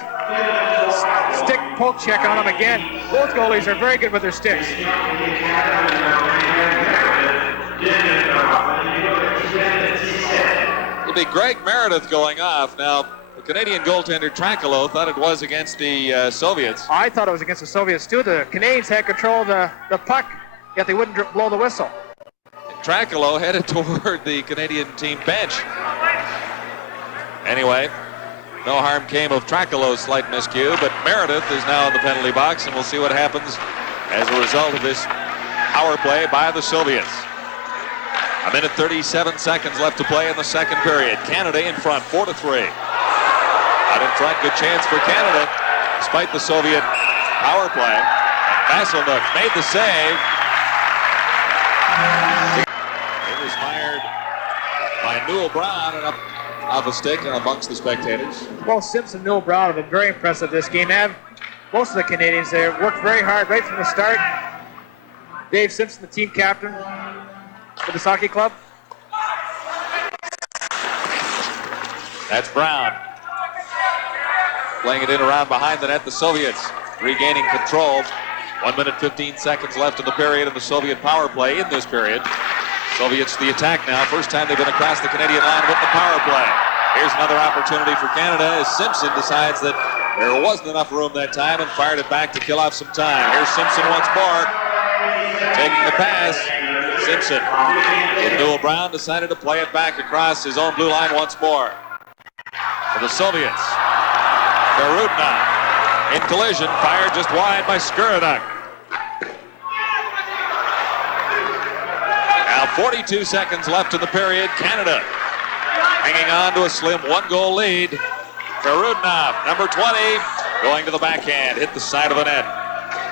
stick poke check on him again. Both goalies are very good with their sticks. It'll be Greg Meredith going off. Now, the Canadian goaltender Trankolo thought it was against the Soviets. I thought it was against the Soviets too. The Canadians had control of the puck, yet they wouldn't blow the whistle. Trankolo headed toward the Canadian team bench. Anyway, no harm came of Trankolo's slight miscue, but Meredith is now in the penalty box, and we'll see what happens as a result of this power play by the Soviets. 1 minute 37 seconds left to play in the second period. Canada in front, 4-3. Out in front, good chance for Canada, despite the Soviet power play. Vasselnook made the save. It was fired by N.Brown and up off a stick amongst the spectators. Both Simpson and N.Brown have been very impressive this game. Most of the Canadians there worked very hard right from the start. D.Simpson, the team captain for this hockey club. That's Brown. Playing it in around behind the net, the Soviets regaining control. 1 minute 15 seconds left in the period of the Soviet power play in this period. Soviets the attack now. First time they've been across the Canadian line with the power play. Here's another opportunity for Canada as Simpson decides that there wasn't enough room that time and fired it back to kill off some time. Here's Simpson once more. Taking the pass. Simpson. N.Brown decided to play it back across his own blue line once more. For the Soviets. Fahrenheit in collision, fired just wide by Škurduk. Now 42 seconds left in the period. Canada hanging on to a slim 1-goal lead. Fahrenheit, number 20, going to the backhand, hit the side of the net.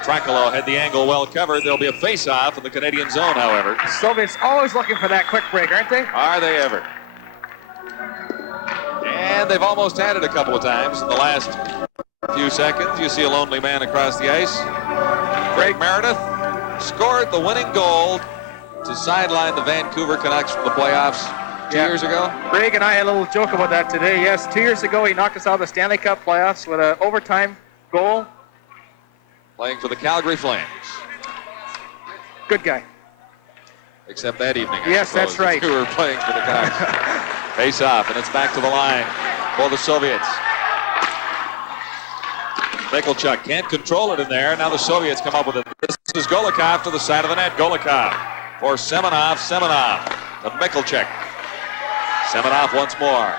Trankolo had the angle well covered. There'll be a face-off in the Canadian zone, however. The Soviets always looking for that quick break, aren't they? Are they ever? And they've almost had it a couple of times in the last few seconds. You see a lonely man across the ice. Greg Meredith scored the winning goal to sideline the Vancouver Canucks from the playoffs 2 years ago. Greg and I had a little joke about that today. Yes, 2 years ago he knocked us out of the Stanley Cup playoffs with an overtime goal. Playing for the Calgary Flames. Good guy. Except that evening, yes, that's right. We were playing for the Canucks. Face off, and it's back to the line for the Soviets. Michalchuk can't control it in there. Now the Soviets come up with it. This is Golikov to the side of the net. Golikov for Semenov. Semenov to Michalchuk. Semenov once more.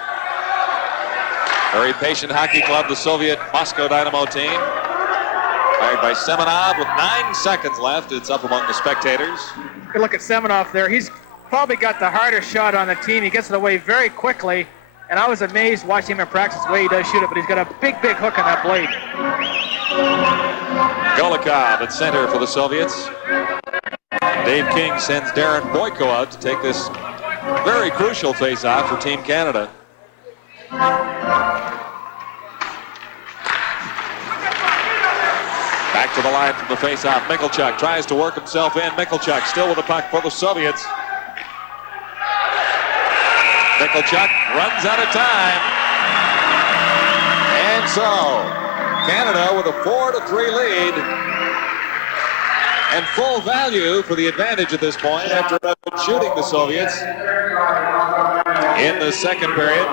Very patient hockey club, the Soviet Moscow Dynamo team. Fired by Semenov with 9 seconds left. It's up among the spectators. Good look at Semenov there. He's probably got the hardest shot on the team. He gets it away very quickly, and I was amazed watching him in practice the way he does shoot it, but he's got a big, big hook on that blade. Golikov at center for the Soviets. Dave King sends D.Boyko out to take this very crucial face-off for Team Canada. Back to the line from the face-off. Michalchuk tries to work himself in. Michalchuk still with the puck for the Soviets. Michalchuk runs out of time. And so, Canada with a 4-3 lead. And full value for the advantage at this point after shooting the Soviets in the second period.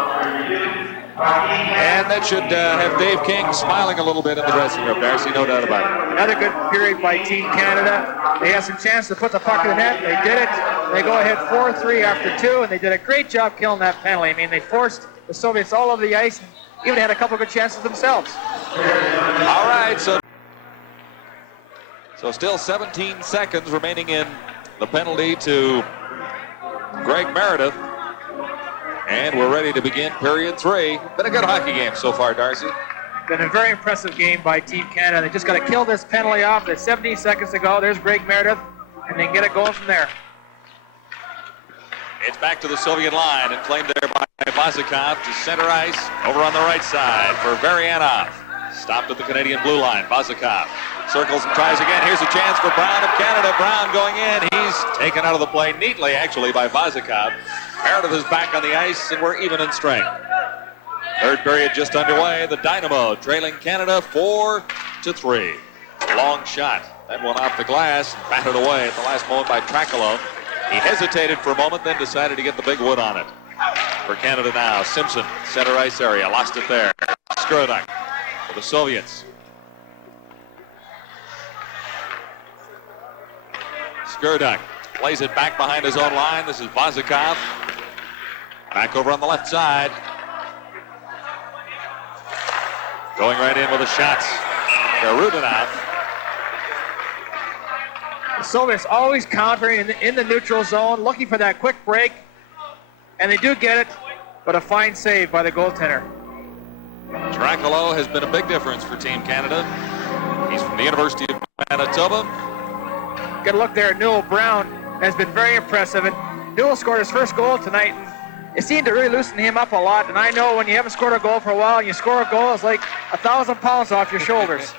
And that should have Dave King smiling a little bit in the dressing room, Darcy, no doubt about it. Another good period by Team Canada. They had some chance to put the puck in the net. They did it. They go ahead 4-3 after 2, and they did a great job killing that penalty. I mean, they forced the Soviets all over the ice and even had a couple good chances themselves. All right, so still 17 seconds remaining in the penalty to Greg Meredith. And we're ready to begin period 3. Been a good hockey game so far, Darcy. Been a very impressive game by Team Canada. They just got to kill this penalty off. There's 17 seconds to go. There's Greg Meredith, and they can get it going from there. It's back to the Soviet line and claimed there by V.Golikov to center ice, over on the right side for V.Varyanov. Stopped at the Canadian blue line. V.Golikov circles and tries again. Here's a chance for Brown of Canada. Brown going in. He's taken out of the play neatly, actually, by V.Golikov. Meredith is back on the ice, and we're even in strength. Third period just underway. The Dynamo trailing Canada 4-3. Long shot. That one off the glass, batted away at the last moment by Trakalo. He hesitated for a moment, then decided to get the big wood on it. For Canada now, Simpson, center ice area, lost it there. Škurduk for the Soviets. Škurduk plays it back behind his own line. This is V.Golikov. Back over on the left side. Going right in with the shots. Rudinov. The Soviets always countering in the neutral zone, looking for that quick break. And they do get it, but a fine save by the goaltender. Trakalo has been a big difference for Team Canada. He's from the University of Manitoba. Good look there. N.Brown has been very impressive. And Newell scored his first goal tonight. And it seemed to really loosen him up a lot. And I know when you haven't scored a goal for a while and you score a goal, it's like 1,000 pounds off your shoulders.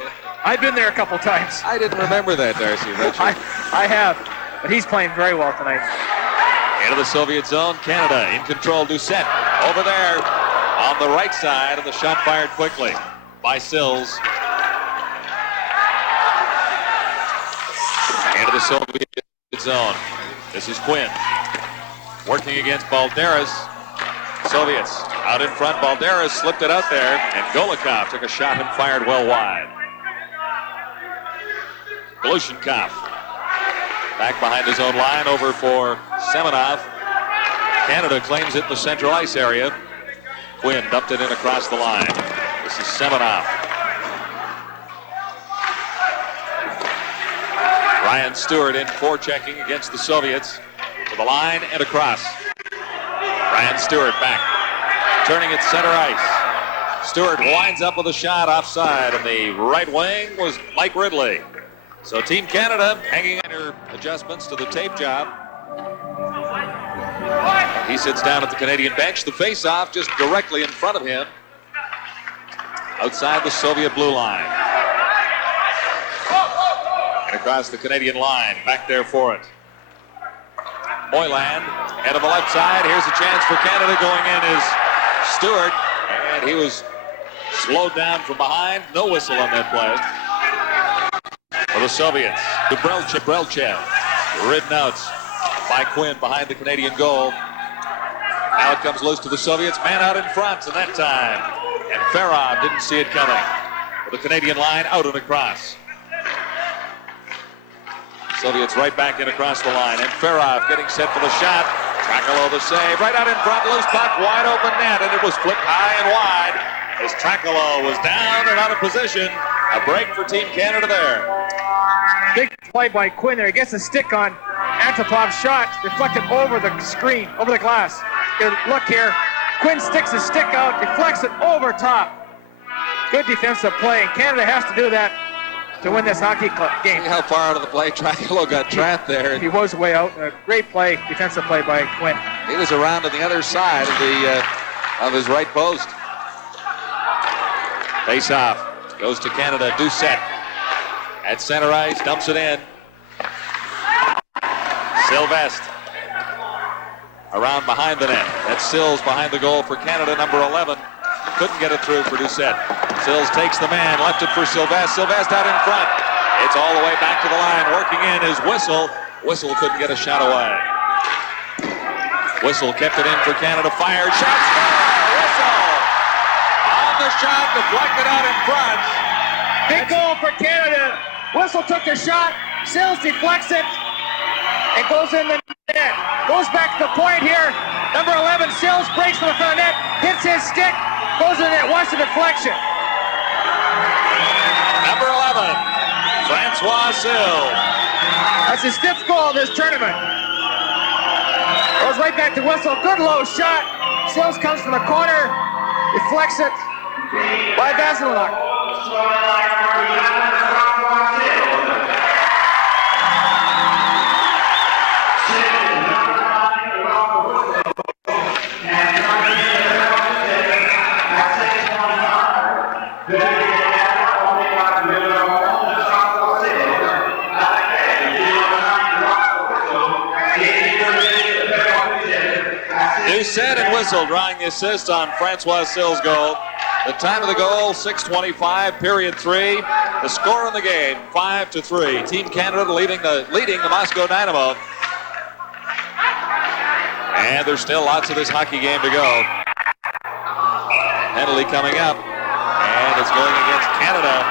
I've been there a couple times. I didn't remember that, Darcy. I have. But he's playing very well tonight. Into the Soviet zone. Canada in control. D.Boyko over there on the right side. And the shot fired quickly by Sills. Into the Soviet zone. This is Quinn working against Balderis. Soviets out in front. Balderis slipped it out there, and Golikov took a shot and fired well wide. Glushenkov back behind his own line, over for Semenov. Canada claims it in the central ice area. Quinn dumped it in across the line. This is Semenov. Ryan Stewart in forechecking against the Soviets. To the line and across. Ryan Stewart back. Turning at center ice. Stewart winds up with a shot offside, and the right wing was Mike Ridley. So Team Canada hanging on her adjustments to the tape job. He sits down at the Canadian bench. The face-off just directly in front of him. Outside the Soviet blue line. And across the Canadian line. Back there for it. Moyland, head of the left side. Here's a chance for Canada. Going in is Stewart, and he was slowed down from behind. No whistle on that play. For the Soviets, Brelchev, ridden out by Quinn behind the Canadian goal. Now it comes loose to the Soviets. Man out in front, and that time. And Farov didn't see it coming. For the Canadian line, out and across. Soviets right back in across the line, and Farov getting set for the shot. Trakalo the save, right out in front, loose puck, wide open net, and it was flipped high and wide as Trakalo was down and out of position. A break for Team Canada there. Big play by Quinn there. He gets a stick on Antopov's shot, deflected over the screen, over the glass. Here, look here. Quinn sticks his stick out, deflects it over top. Good defensive play, and Canada has to do that to win this hockey game. See how far out of the play Trakalo got trapped there. He was way out. A great play, defensive play by Quinn. He was around on the other side of his right post. Face-off goes to Canada. D.Boyko at center ice, dumps it in. Sylvestre around behind the net. That's Sills behind the goal for Canada, number 11. Couldn't get it through for D.Boyko. Sills takes the man, left it for Sylvestre. Sylvestre out in front. It's all the way back to the line. Working in is Whistle. Whistle couldn't get a shot away. Whistle kept it in for Canada. Fire. Shot score! Whistle! On the shot, deflected out in front. Big goal for Canada. Whistle took the shot. Sills deflects it. It goes in the net. Goes back to the point here. Number 11, Sills breaks to the front of the net. Hits his stick. Goes in the net. Wants a deflection. Number 11, Francois Sills. That's his fifth goal of this tournament. Goes right back to Whistle. Good low shot. Sills comes from the corner. Deflects it by Vasilnak. R.Whistle drawing the assist on Francois Sill's goal. The time of the goal, 6:25, period 3. The score in the game, 5-3. Team Canada leading the Moscow Dynamo. And there's still lots of this hockey game to go. Penalty coming up, and it's going against Canada.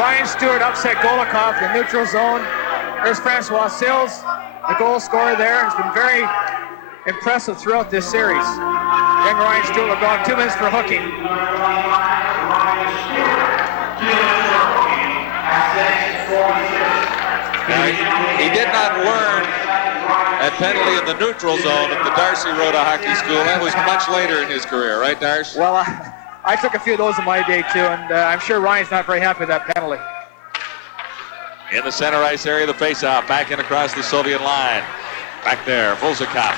Ryan Stewart upset Golikov in the neutral zone. There's Francois Sills, the goal scorer there. Has been very impressive throughout this series. Young Ryan Stewart will go on 2 minutes for hooking. Now, he did not learn that penalty in the neutral zone at the Darcy Rhoda Hockey School. That was much later in his career, right, Darcy? Well, I took a few of those in my day, too, and I'm sure Ryan's not very happy with that penalty. In the center ice area, the faceoff back in across the Soviet line. Back there, Volzikov.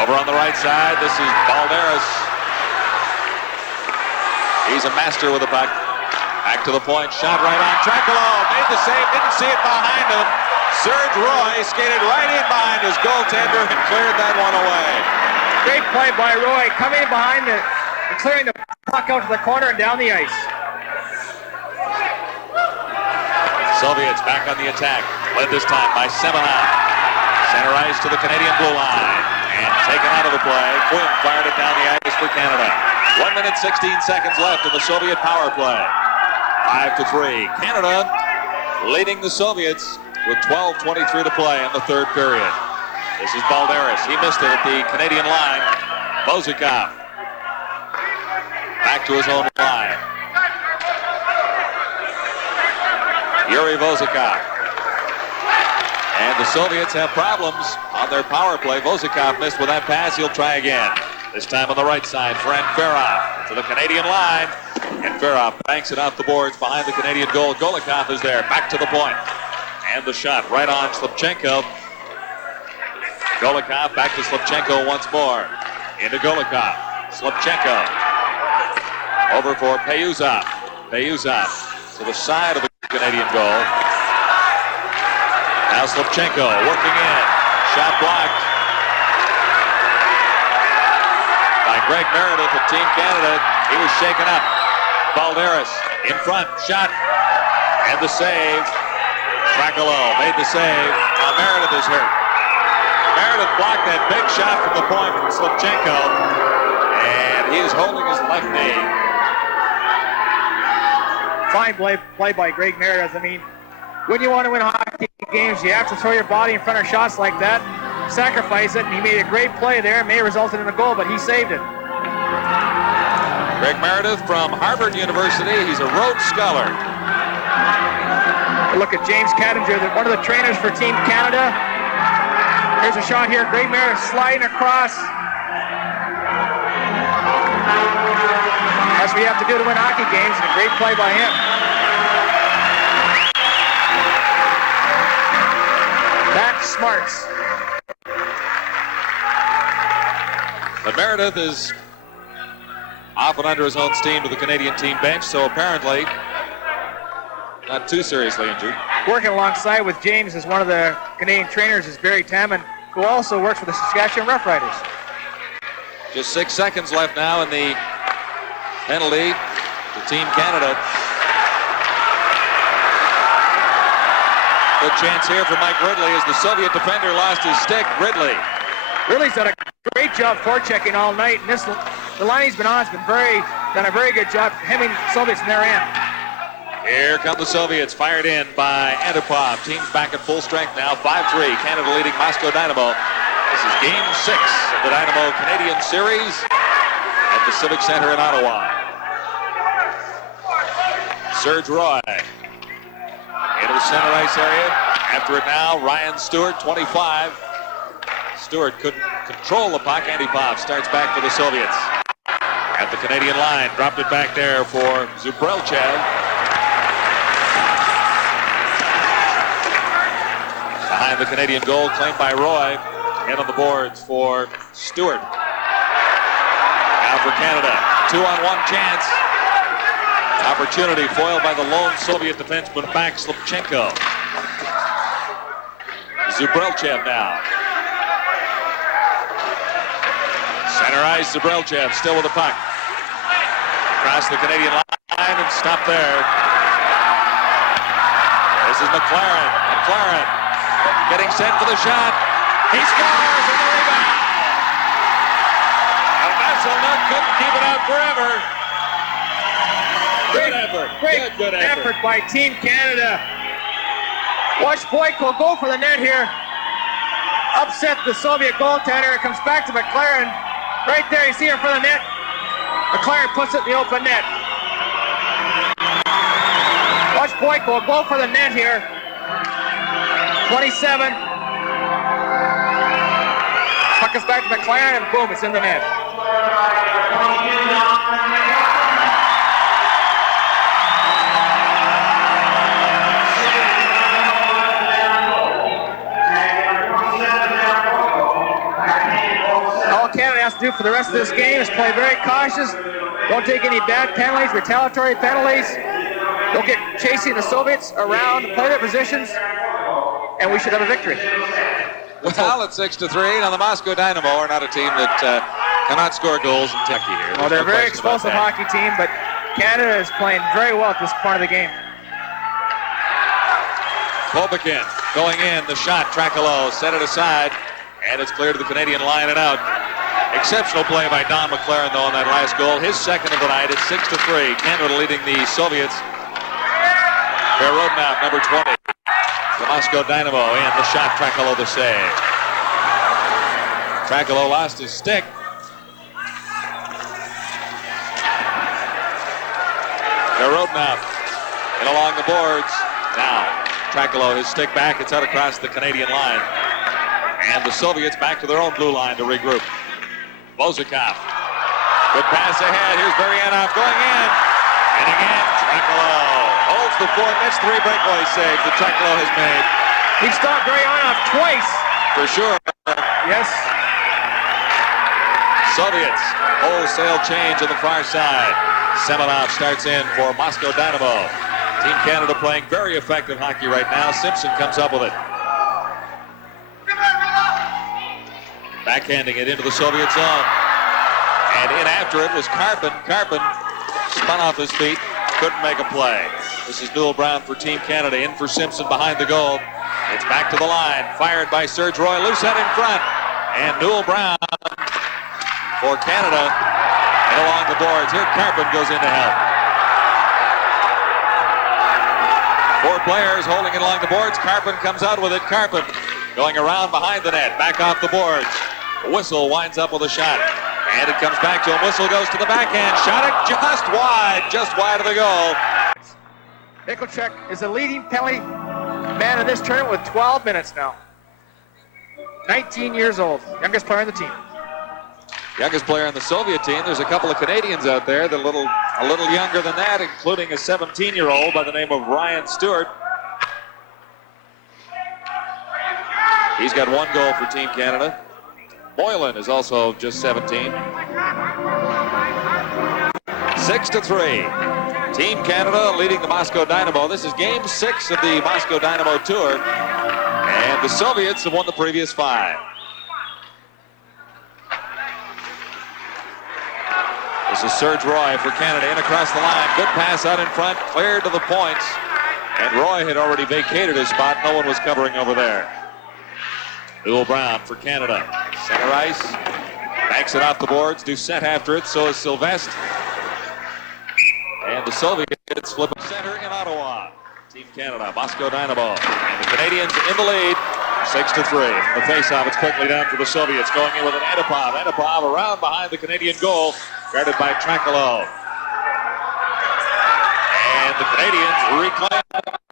Over on the right side, this is Balderis. He's a master with the puck. Back to the point, shot right on. Trakalo made the save, didn't see it behind him. Serge Roy skated right in behind his goaltender and cleared that one away. Great play by Roy, coming in behind and clearing the puck out to the corner and down the ice. Soviets back on the attack, led this time by Semenov. Center ice to the Canadian blue line. And taken out of the play. Quinn fired it down the ice for Canada. 1 minute, 16 seconds left in the Soviet power play. 5-3. Canada leading the Soviets with 12:23 to play in the third period. This is Balderis. He missed it at the Canadian line. Volzikov. Back to his own line. Yuri Volzikov. And the Soviets have problems on their power play. Volzikov missed with that pass. He'll try again. This time on the right side for N.Brown to the Canadian line. N.Brown banks it off the boards behind the Canadian goal. Golikov is there. Back to the point. And the shot right on Slipchenko. Golikov back to Slipchenko once more. Into Golikov. Slipchenko. Over for Payuzov. Payuzov to the side of the Canadian goal. Now Slipchenko working in. Shot blocked by Greg Meredith of Team Canada. He was shaken up. Balderis in front. Shot. And the save. Trakalo made the save. Now Meredith is hurt. Meredith blocked that big shot from the point from Slipchenko. And he is holding his left knee. Fine play by Greg Meredith. I mean, when you want to win hockey games, you have to throw your body in front of shots like that, sacrifice it, and he made a great play there. It may have resulted in a goal, but he saved it. Greg Meredith from Harvard University. He's a Rhodes Scholar. Look at James Cattinger, one of the trainers for Team Canada. Here's a shot here. Greg Meredith sliding across. That's what you have to do to win hockey games, and a great play by him. That's smarts. But Meredith is often under his own steam to the Canadian team bench, so apparently not too seriously injured. Working alongside with James as one of the Canadian trainers is Barry Tamman, who also works for the Saskatchewan Roughriders. Just 6 seconds left now in the penalty to Team Canada. Good chance here for Mike Ridley as the Soviet defender lost his stick. Ridley's done a great job forechecking all night, and the line he's been on has been done a very good job hemming Soviets in their end. Here come the Soviets, fired in by Antipov. Team's back at full strength now, 5-3. Canada leading Moscow Dynamo. This is Game 6 of the Dynamo Canadian Series at the Civic Center in Ottawa. Serge Roy into the center ice area. After it now, Ryan Stewart, 25. Stewart couldn't control the puck. Antipov starts back for the Soviets. At the Canadian line, dropped it back there for Zubrelchev. Behind the Canadian goal, claimed by Roy. In on the boards for Stewart. Now for Canada, 2-on-1 chance. Opportunity foiled by the lone Soviet defenseman back Slipchenko. Zubrelchev now. Center ice, Zubrelchev still with the puck. Across the Canadian line and stop there. This is McLaren. McLaren getting set for the shot. He scores and the rebound. And Vasselnuk couldn't keep it out forever. Good effort. Good effort by Team Canada. Watch Boyko go for the net here. Upset the Soviet goaltender. It comes back to McLaren. Right there, you see her for the net. McLaren puts it in the open net. Watch Boyko go for the net here. 27. Puck is back to McLaren and boom, it's in the net. All Canada has to do for the rest of this game is play very cautious. Don't take any bad penalties, retaliatory penalties. Don't get chasing the Soviets around, play their positions, and we should have a victory. Well, it's 6-3. Now the Moscow Dynamo are not a team that cannot score goals in Turkey here. Well, they're a very explosive hockey team, but Canada is playing very well at this part of the game. Pobekin going in, the shot, Trakalo set it aside, and it's clear to the Canadian line and out. Exceptional play by Don McLaren, though, on that last goal. His second of the night. It's 6-3. Canada leading the Soviets. Their roadmap, number 20. The Moscow Dynamo in, the shot, Trakalo the save. Trakalo lost his stick. Their roadmap and along the boards. Now, Trakalo, his stick back. It's out across the Canadian line. And the Soviets back to their own blue line to regroup. Bozakov. Good pass ahead. Here's Baryanov going in. And again, Trakalo holds the fort. That's 3 breakaway saves that Trakalo has made. He stopped Baryanov twice. For sure. Yes. Soviets, wholesale change on the far side. Semenov starts in for Moscow Dynamo. Team Canada playing very effective hockey right now. Simpson comes up with it. Backhanding it into the Soviet zone. And in after it was Karpin. Karpin spun off his feet, couldn't make a play. This is N.Brown for Team Canada, in for Simpson behind the goal. It's back to the line, fired by Serge Roy, loose head in front. And N.Brown for Canada, and along the boards. Here Karpin goes in to help. 4 players holding it along the boards. Karpin comes out with it. Karpin going around behind the net, back off the boards. Whistle winds up with a shot. And it comes back to him. Whistle goes to the backhand. Shot it just wide of the goal. Nickelchuk is the leading penalty man in this tournament with 12 minutes now. 19 years old, youngest player on the team. Youngest player on the Soviet team. There's a couple of Canadians out there that are a little younger than that, including a 17-year-old by the name of Ryan Stewart. He's got 1 goal for Team Canada. Moylan is also just 17. 6-3. Team Canada leading the Moscow Dynamo. This is game 6 of the Moscow Dynamo tour. And the Soviets have won the previous 5. This is Serge Roy for Canada in across the line. Good pass out in front, cleared to the points. And Roy had already vacated his spot. No one was covering over there. N.Brown for Canada. Center ice. Banks it off the boards. D.Boyko after it. So is Sylvestre. And the Soviets flip a center in Ottawa. Team Canada, Moscow Dynamo. And the Canadians in the lead. 6-3. The faceoff, it's quickly down for the Soviets. Going in with an Antipov. Antipov around behind the Canadian goal. Guarded by Trakalo. And the Canadians reclaim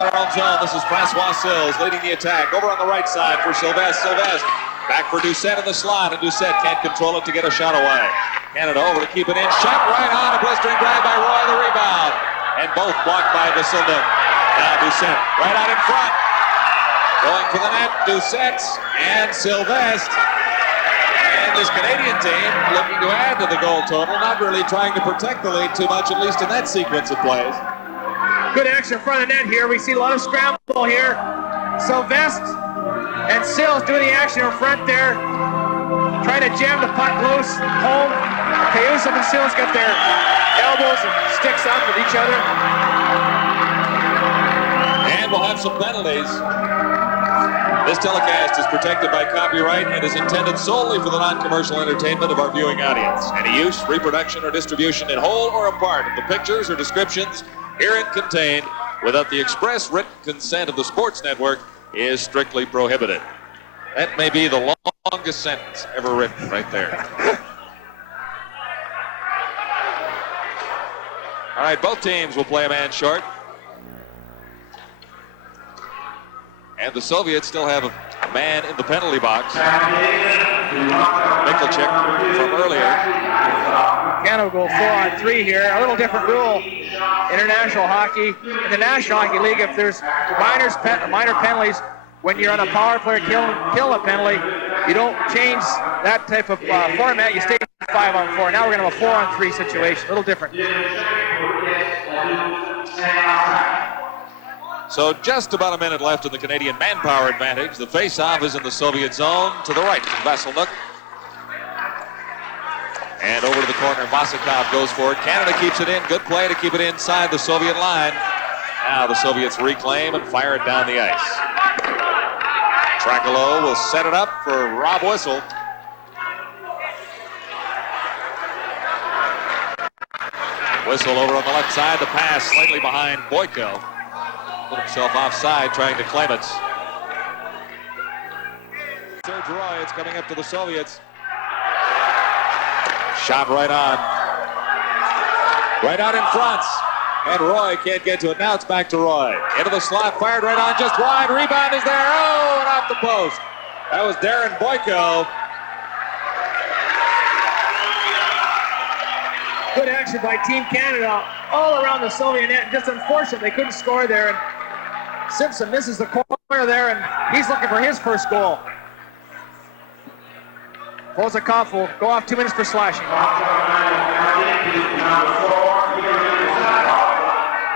their own zone. This is Francois Sills leading the attack. Over on the right side for Sylvestre. Sylvestre back for D.Boyko in the slot. And D.Boyko can't control it to get a shot away. Canada over to keep it in. Shot right on. A blistering drive by Roy. The rebound. And both blocked by Vasselnuk. Now D.Boyko right out in front. Going for the net. D.Boyko and Sylvestre. And this Canadian team looking to add to the goal total. Not really trying to protect the lead too much, at least in that sequence of plays. Good action in front of the net here. We see a lot of scramble here. Sylvestre And Sills doing the action in front there, trying to jam the puck loose home. Kayusov and Sills got their elbows and sticks up with each other. And we'll have some penalties. This telecast is protected by copyright and is intended solely for the non-commercial entertainment of our viewing audience. Any use, reproduction, or distribution in whole or a part of the pictures or descriptions herein contained without the express written consent of the Sports Network is strictly prohibited. That may be the longest sentence ever written right there. All right, both teams will play a man short. And the Soviets still have a man in the penalty box. Mikkelchik from earlier. Canada will go 4-on-3 here. A little different rule. International hockey. In the National Hockey League, if there's minor penalties, when you're on a power play kill a penalty, you don't change that type of format. You stay 5-on-4. Now we're going to have a 4-on-3 situation. A little different. So just about a minute left in the Canadian manpower advantage. The face-off is in the Soviet zone to the right from Vasilnuk. And over to the corner, Masakov goes for it. Canada keeps it in. Good play to keep it inside the Soviet line. Now the Soviets reclaim and fire it down the ice. Trakalo will set it up for R.Whistle. Whistle over on the left side. The pass slightly behind Boyko. Put himself offside, trying to claim it. Serge Roy, it's coming up to the Soviets. Shot right on. Right on in front. And Roy can't get to it. Now it's back to Roy. Into the slot, fired right on, just wide. Rebound is there. Oh, and off the post. That was Darren Boyko. Good action by Team Canada all around the Soviet net. Just unfortunate they couldn't score there. And Simpson misses the corner there, and he's looking for his first goal. Pozakov will go off 2 minutes for slashing.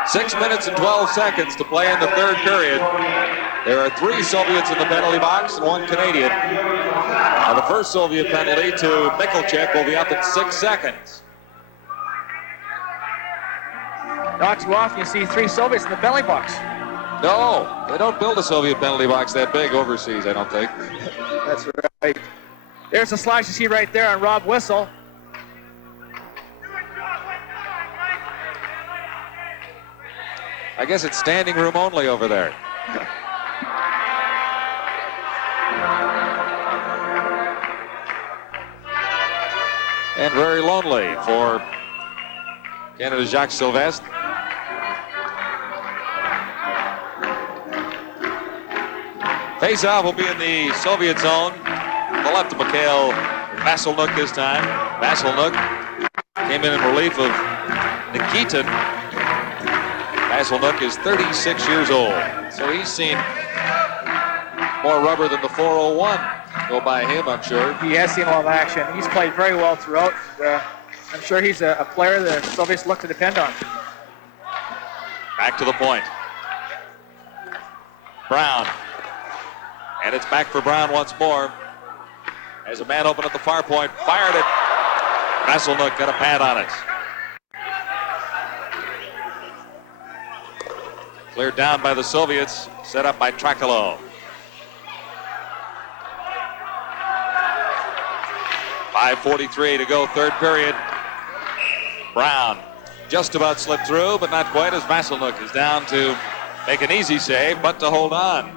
6 minutes and 12 seconds to play in the third period. There are 3 Soviets in the penalty box and 1 Canadian. Now the first Soviet penalty to Mikkelchik will be up in 6 seconds. Not too often you see 3 Soviets in the penalty box. No, they don't build a Soviet penalty box that big overseas, I don't think. That's right. There's a slash you see right there on R.Whistle. I guess it's standing room only over there. And very lonely for Canada's J.Sylvestre. Face-off will be in the Soviet zone. The left of Mikhail Vasilnuk this time. Vasilnuk came in relief of Nikitin. Vasilnuk is 36 years old, so he's seen more rubber than the 401 go by him, I'm sure. He has seen a lot of action. He's played very well throughout. I'm sure he's a player the Soviets look to depend on. Back to the point. Brown. And it's back for Brown once more. As a man open at the far point, fired it. Vasilnuk got a pad on it. Cleared down by the Soviets, set up by Trakalo. 5:43 to go, third period. Brown just about slipped through, but not quite, as Vasilnuk is down to make an easy save, but to hold on.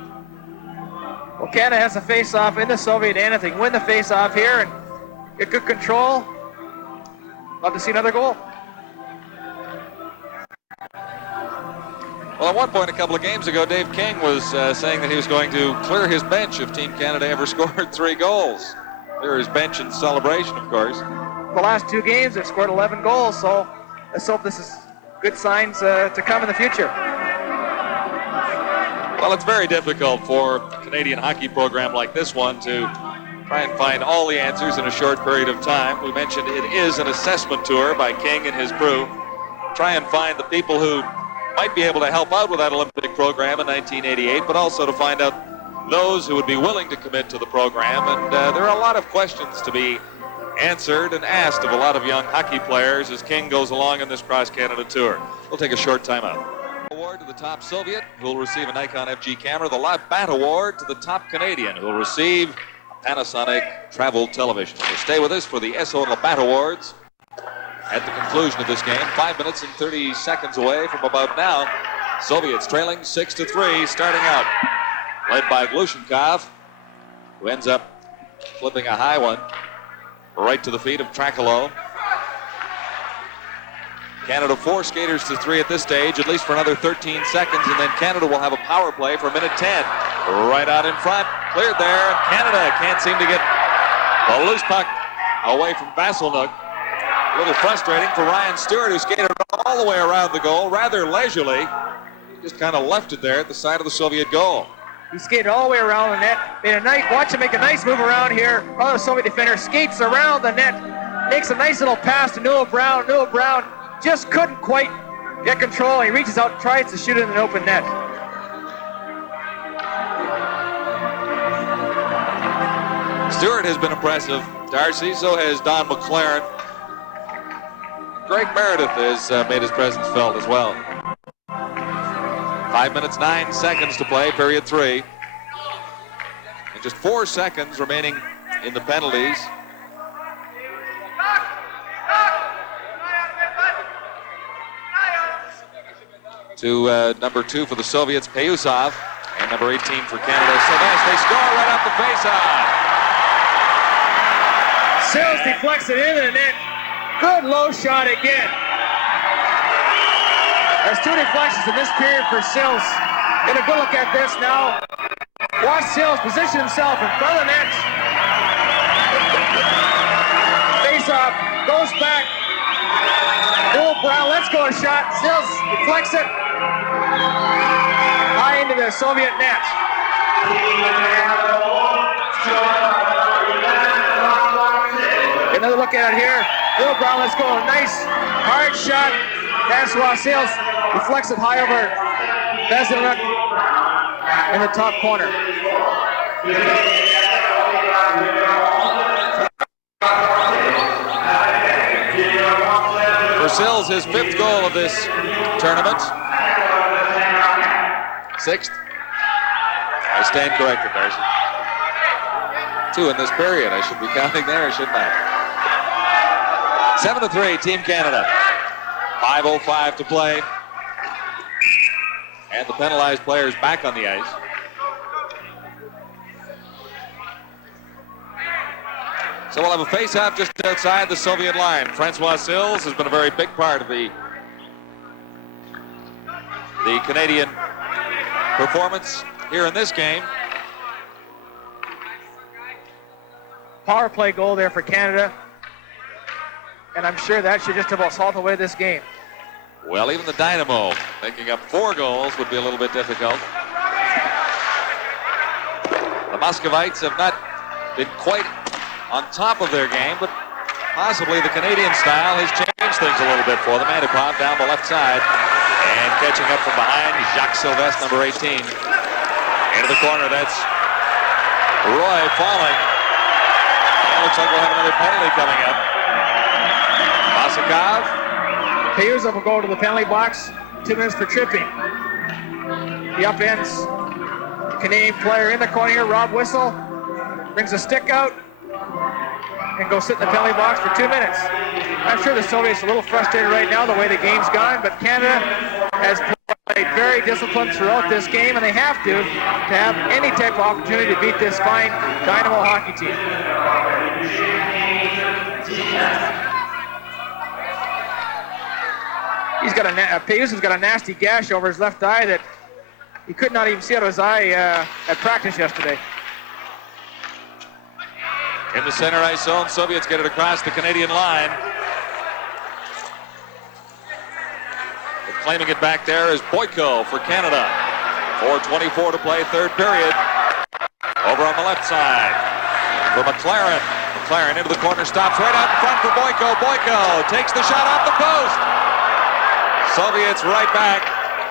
Well, Canada has a face-off in the Soviet end. If they can win the face-off here and get good control, love to see another goal. Well, at one point a couple of games ago, Dave King was saying that he was going to clear his bench if Team Canada ever scored 3 goals. Clear his bench in celebration, of course. The last 2 games, they've scored 11 goals, so let's hope this is good signs to come in the future. Well, it's very difficult for a Canadian hockey program like this one to try and find all the answers in a short period of time. We mentioned it is an assessment tour by King and his crew. Try and find the people who might be able to help out with that Olympic program in 1988, but also to find out those who would be willing to commit to the program. And there are a lot of questions to be answered and asked of a lot of young hockey players as King goes along in this cross-Canada tour. We'll take a short timeout. Award to the top Soviet, who will receive a Nikon FG camera. The Labat Award to the top Canadian, who will receive a Panasonic travel television. So stay with us for the SO Labat Awards at the conclusion of this game. 5 minutes and 30 seconds away from about now. Soviets trailing 6-3, starting out. Led by Glushenkov, who ends up flipping a high one right to the feet of Trakalo. Canada 4 skaters to 3 at this stage, at least for another 13 seconds, and then Canada will have a power play for a minute 10. Right out in front, cleared there, and Canada can't seem to get the loose puck away from Vasselnuk. A little frustrating for Ryan Stewart, who skated all the way around the goal, rather leisurely. Just kind of left it there at the side of the Soviet goal. He skated all the way around the net. Watch him make a nice move around here. Oh, the Soviet defender skates around the net, makes a nice little pass to N.Brown. N.Brown just couldn't quite get control. He reaches out, tries to shoot it in an open net. Stewart has been impressive, Darcy. So has D.McLaren. Greg Meredith has made his presence felt as well. 5 minutes, 9 seconds to play, period 3. And just 4 seconds remaining in the penalties. To number 2 for the Soviets, Payusov, and number 18 for Canada, Sylvestre. They score right off the faceoff. Sills deflects it into the net. Good low shot again. There's 2 deflections in this period for Sills. Get a good look at this now. Watch Sills position himself in front of the net. Face off, goes back. N.Brown lets go a shot. Sills deflects it high into the Soviet net. Another look at it here. N.Brown lets go a nice hard shot. Francois Sills deflects it high over Vasselnuk in the top corner. For Sills, his 5th goal of this tournament. 6th. I stand corrected, Darcy. 2 in this period. I should be counting there, shouldn't I? 7-3, Team Canada. 5:05 to play. And the penalized players back on the ice. So we'll have a face-off just outside the Soviet line. Francois Sills has been a very big part of the Canadian performance here in this game. Power play goal there for Canada. And I'm sure that should just about salt away this game. Well, even the Dynamo making up 4 goals would be a little bit difficult. The Muscovites have not been quite on top of their game, but possibly the Canadian style has changed things a little bit for them. Antipov down the left side, and catching up from behind, J.Sylvestre, number 18. Into the corner, that's Roy falling. It looks like we'll have another penalty coming up. Masakov. Payusov will go to the penalty box. 2 minutes for tripping. The upends Canadian player in the corner here, R.Whistle, brings a stick out and goes sit in the penalty box for 2 minutes. I'm sure the Soviets are a little frustrated right now the way the game's gone, but Canada has played very disciplined throughout this game, and they have to have any type of opportunity to beat this fine Dynamo hockey team. Payusov's got a nasty gash over his left eye that he could not even see out of his eye at practice yesterday. In the center ice zone, Soviets get it across the Canadian line. But claiming it back there is B.Boyko for Canada. 4:24 to play, 3rd period. Over on the left side for McLaren. McLaren into the corner, stops right out in front for B.Boyko. B.Boyko takes the shot off the post. Soviets right back.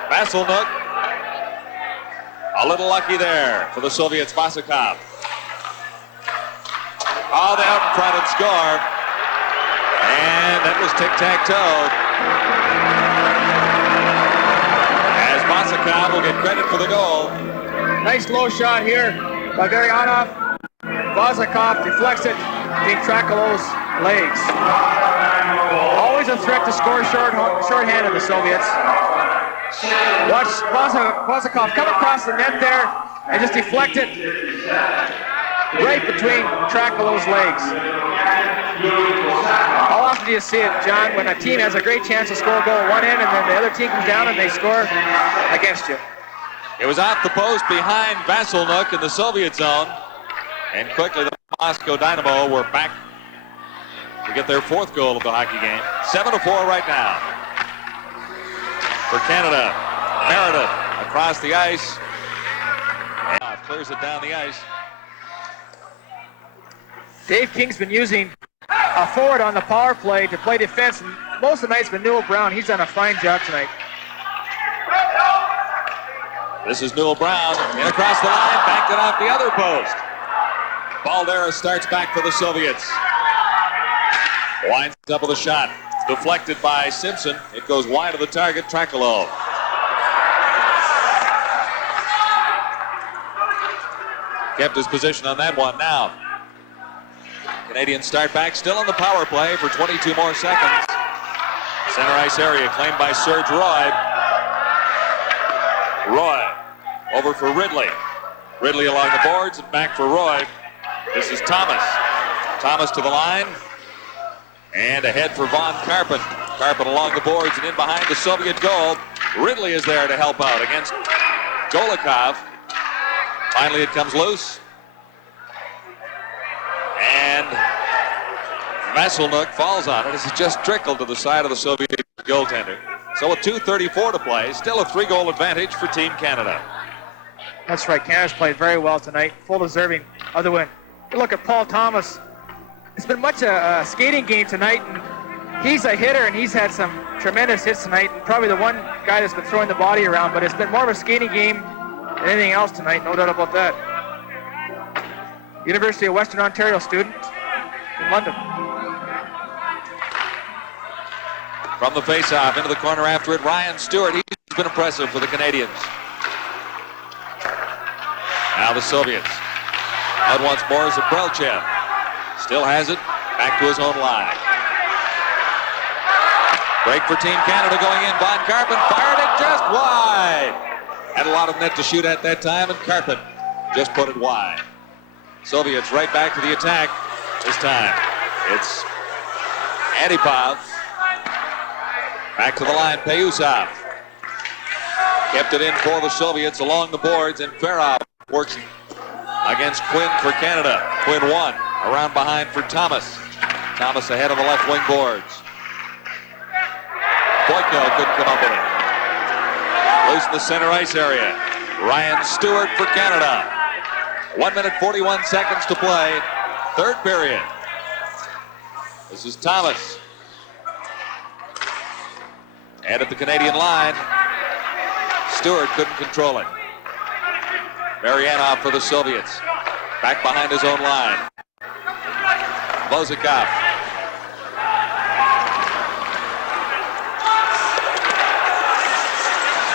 Vasselnuk A little lucky there for the Soviets, Vasakov. Oh, they out in front and score. And that was tic-tac-toe. As Vasakov will get credit for the goal. Nice low shot here by Varyanov. Vasakov deflects it between Trakalow's legs. Always a threat to score shorthanded, the Soviets. Watch Vasakov come across the net there and just deflect it right between Trakalow's legs. How often do you see it, John, when a team has a great chance to score a goal at one end and then the other team comes down and they score against you? It was off the post behind Vasilnuk in the Soviet zone. And quickly the Moscow Dynamo were back to get their 4th goal of the hockey game. 7-4 right now. For Canada, Meredith across the ice. And clears it down the ice. Dave King's been using a forward on the power play to play defense. And most of the night's been N.Brown. He's done a fine job tonight. This is N.Brown in across the line, backed it off the other post. Ch.Balderis starts back for the Soviets. Winds up with a shot. Deflected by Simpson. It goes wide of the target, Trakalow. Kept his position on that one now. Canadians start back, still on the power play for 22 more seconds. Center ice area claimed by Serge Roy. Roy over for Ridley. Ridley along the boards and back for Roy. This is Thomas. Thomas to the line. And ahead for Von Karpen. Karpen along the boards and in behind the Soviet goal. Ridley is there to help out against Golikov. Finally it comes loose. And Vasilnuk falls on it as it just trickled to the side of the Soviet goaltender. So with 2:34 to play, still a 3-goal advantage for Team Canada. That's right, Canada's played very well tonight. Full deserving of the win. Look at Paul Thomas. It's been much a skating game tonight, and he's a hitter, and he's had some tremendous hits tonight, and probably the one guy that's been throwing the body around, but it's been more of a skating game than anything else tonight, no doubt about that. University of Western Ontario student in London. From the face-off into the corner after it, Ryan Stewart. He's been impressive for the Canadians. Now the Soviets. Out once more is Zabrelchev. Still has it. Back to his own line. Break for Team Canada going in. Von Karpen fired it just wide. Had a lot of net to shoot at that time, and Karpen just put it wide. Soviets right back to the attack. This time it's Antipov. Back to the line, Payusov. Kept it in for the Soviets along the boards, and Ferrov works against Quinn for Canada. Quinn won. Around behind for Thomas. Thomas ahead of the left wing boards. Boyko couldn't come up with it. Loose in the center ice area. Ryan Stewart for Canada. 1 minute 41 seconds to play. 3rd period. This is Thomas. And at the Canadian line, Stewart couldn't control it. Maryanov for the Soviets. Back behind his own line. Bozikov.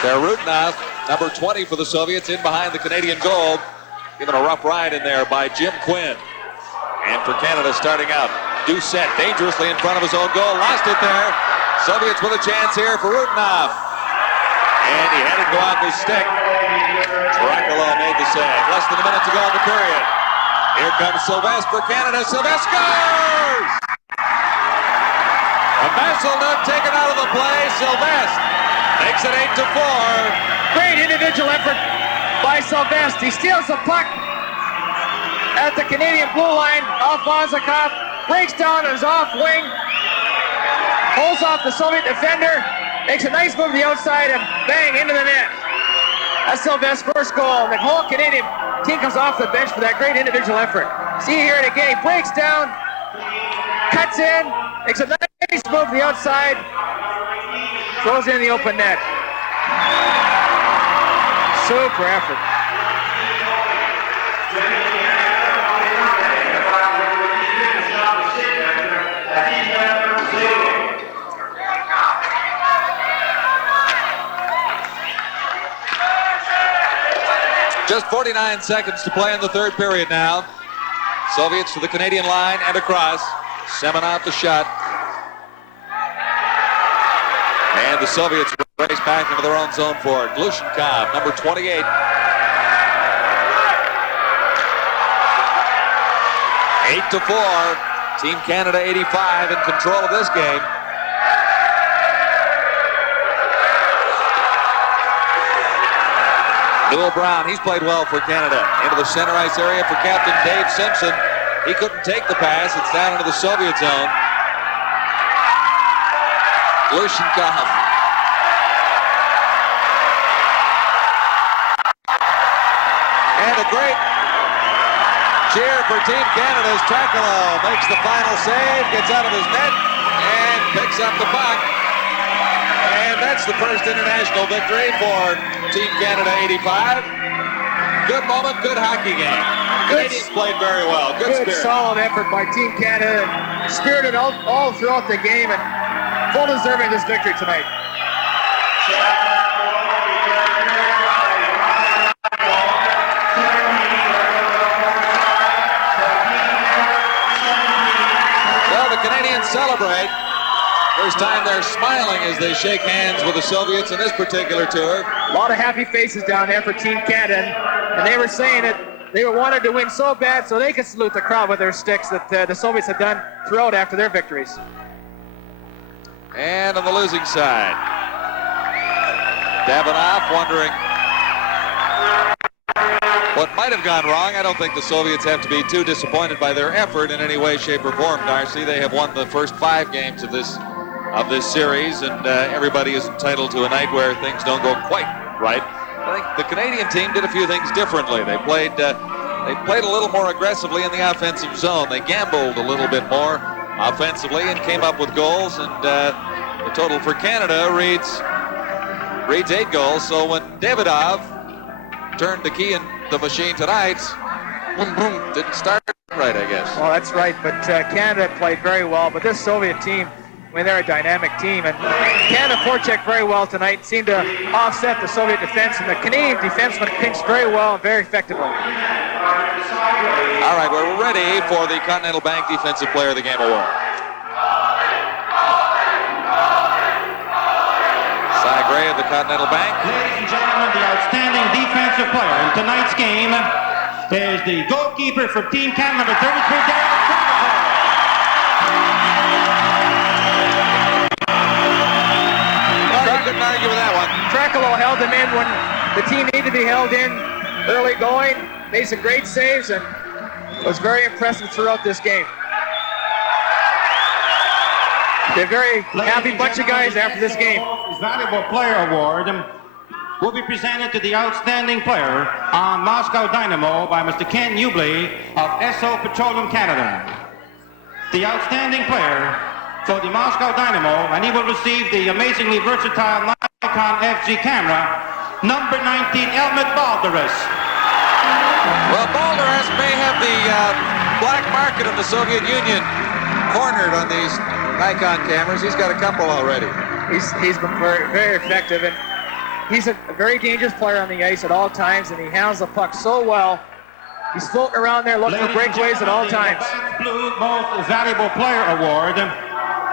Berutnov, number 20 for the Soviets, in behind the Canadian goal. Given a rough ride in there by Jim Quinn. And for Canada starting out, D.Boyko dangerously in front of his own goal. Lost it there. Soviets with a chance here for Rudnov. And he had it go off his stick. Trakalow made the save. Less than a minute to go in the period. Here comes Sylvestre for Canada. Sylvestre scores! And Vasilnuk taken out of the play. Sylvestre makes it 8-4. Great individual effort by Sylvestre. He steals the puck at the Canadian blue line off Vazakov. Breaks down his off wing. Pulls off the Soviet defender. Makes a nice move to the outside and bang into the net. That's Sylvestre's first goal. The whole Canadian team comes off the bench for that great individual effort. See here it again. He breaks down, cuts in, makes a nice move to the outside, throws in the open net. Super effort. Just 49 seconds to play in the third period now. Soviets to the Canadian line and across. Semenov the shot. And the Soviets race back into their own zone for it. Glushenkov, number 28. 8-4. Team Canada 85 in control of this game. N.Brown, he's played well for Canada. Into the center ice area for captain D.Simpson. He couldn't take the pass. It's down into the Soviet zone. Glushenkov. And a great cheer for Team Canada as Trakalo makes the final save, gets out of his net, and picks up the puck. And that's the first international victory for Team Canada 85. Good moment, good hockey game. Canadians played very well. Good spirit. Solid effort by Team Canada. Spirited all throughout the game and full deserving of this victory tonight. Well, the Canadians celebrate. First time they're smiling as they shake hands with the Soviets in this particular tour. A lot of happy faces down there for Team Canada, and they were saying that they wanted to win so bad so they could salute the crowd with their sticks that the Soviets had done throughout after their victories. And on the losing side, Davidoff wondering what might have gone wrong. I don't think the Soviets have to be too disappointed by their effort in any way, shape, or form, Darcy. They have won the first 5 games of this series, and everybody is entitled to a night where things don't go quite right. I think the Canadian team did a few things differently. They played a little more aggressively in the offensive zone. They gambled a little bit more offensively and came up with goals, and the total for Canada reads 8 goals. So when Davidoff turned the key in the machine tonight, didn't start right, I guess. Well, that's right, but Canada played very well, but this Soviet team, I mean, they're a dynamic team, and Canada forechecked very well tonight, seemed to offset the Soviet defense, and the Canadian defensemen pinched very well and very effectively. All right, we're ready for the Continental Bank Defensive Player of the Game Award. Cy Gray of the Continental Bank. Ladies and gentlemen, the outstanding defensive player in tonight's game is the goalkeeper for Team Canada, number 33, Trakalo. Couldn't argue with that one. Trakalo held them in when the team needed to be held in early going, made some great saves, and was very impressive throughout this game. They're a very happy bunch of guys after this game. His Valuable Player Award will be presented to the outstanding player on Moscow Dynamo by Mr. Ken Ubley of Esso Petroleum Canada. The outstanding player for the Moscow Dynamo, and he will receive the amazingly versatile Nikon FG camera, number 19, Ch.Balderis. Well, Balderas may have the black market of the Soviet Union cornered on these Nikon cameras. He's got a couple already. He's been very, very effective, and he's a very dangerous player on the ice at all times, and he handles the puck so well. He's floating around there looking for breakaways at all times. The Blue Most Valuable Player Award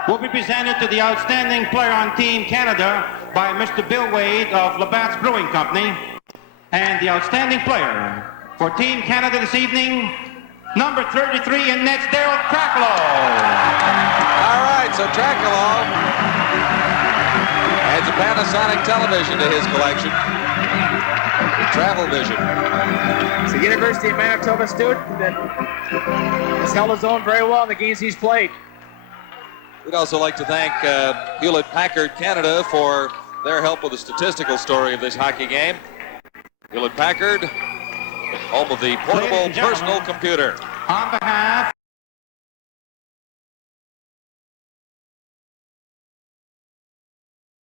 will be presented to the outstanding player on Team Canada by Mr. Bill Wade of Labatt's Brewing Company. And the outstanding player for Team Canada this evening, number 33 in nets, Trakalo. All right, so Trakalo adds a Panasonic television to his collection. Travel Vision. He's a University of Manitoba student that has held his own very well in the games he's played. We'd also like to thank Hewlett-Packard Canada for their help with the statistical story of this hockey game. Hewlett-Packard, home of the portable personal computer. On behalf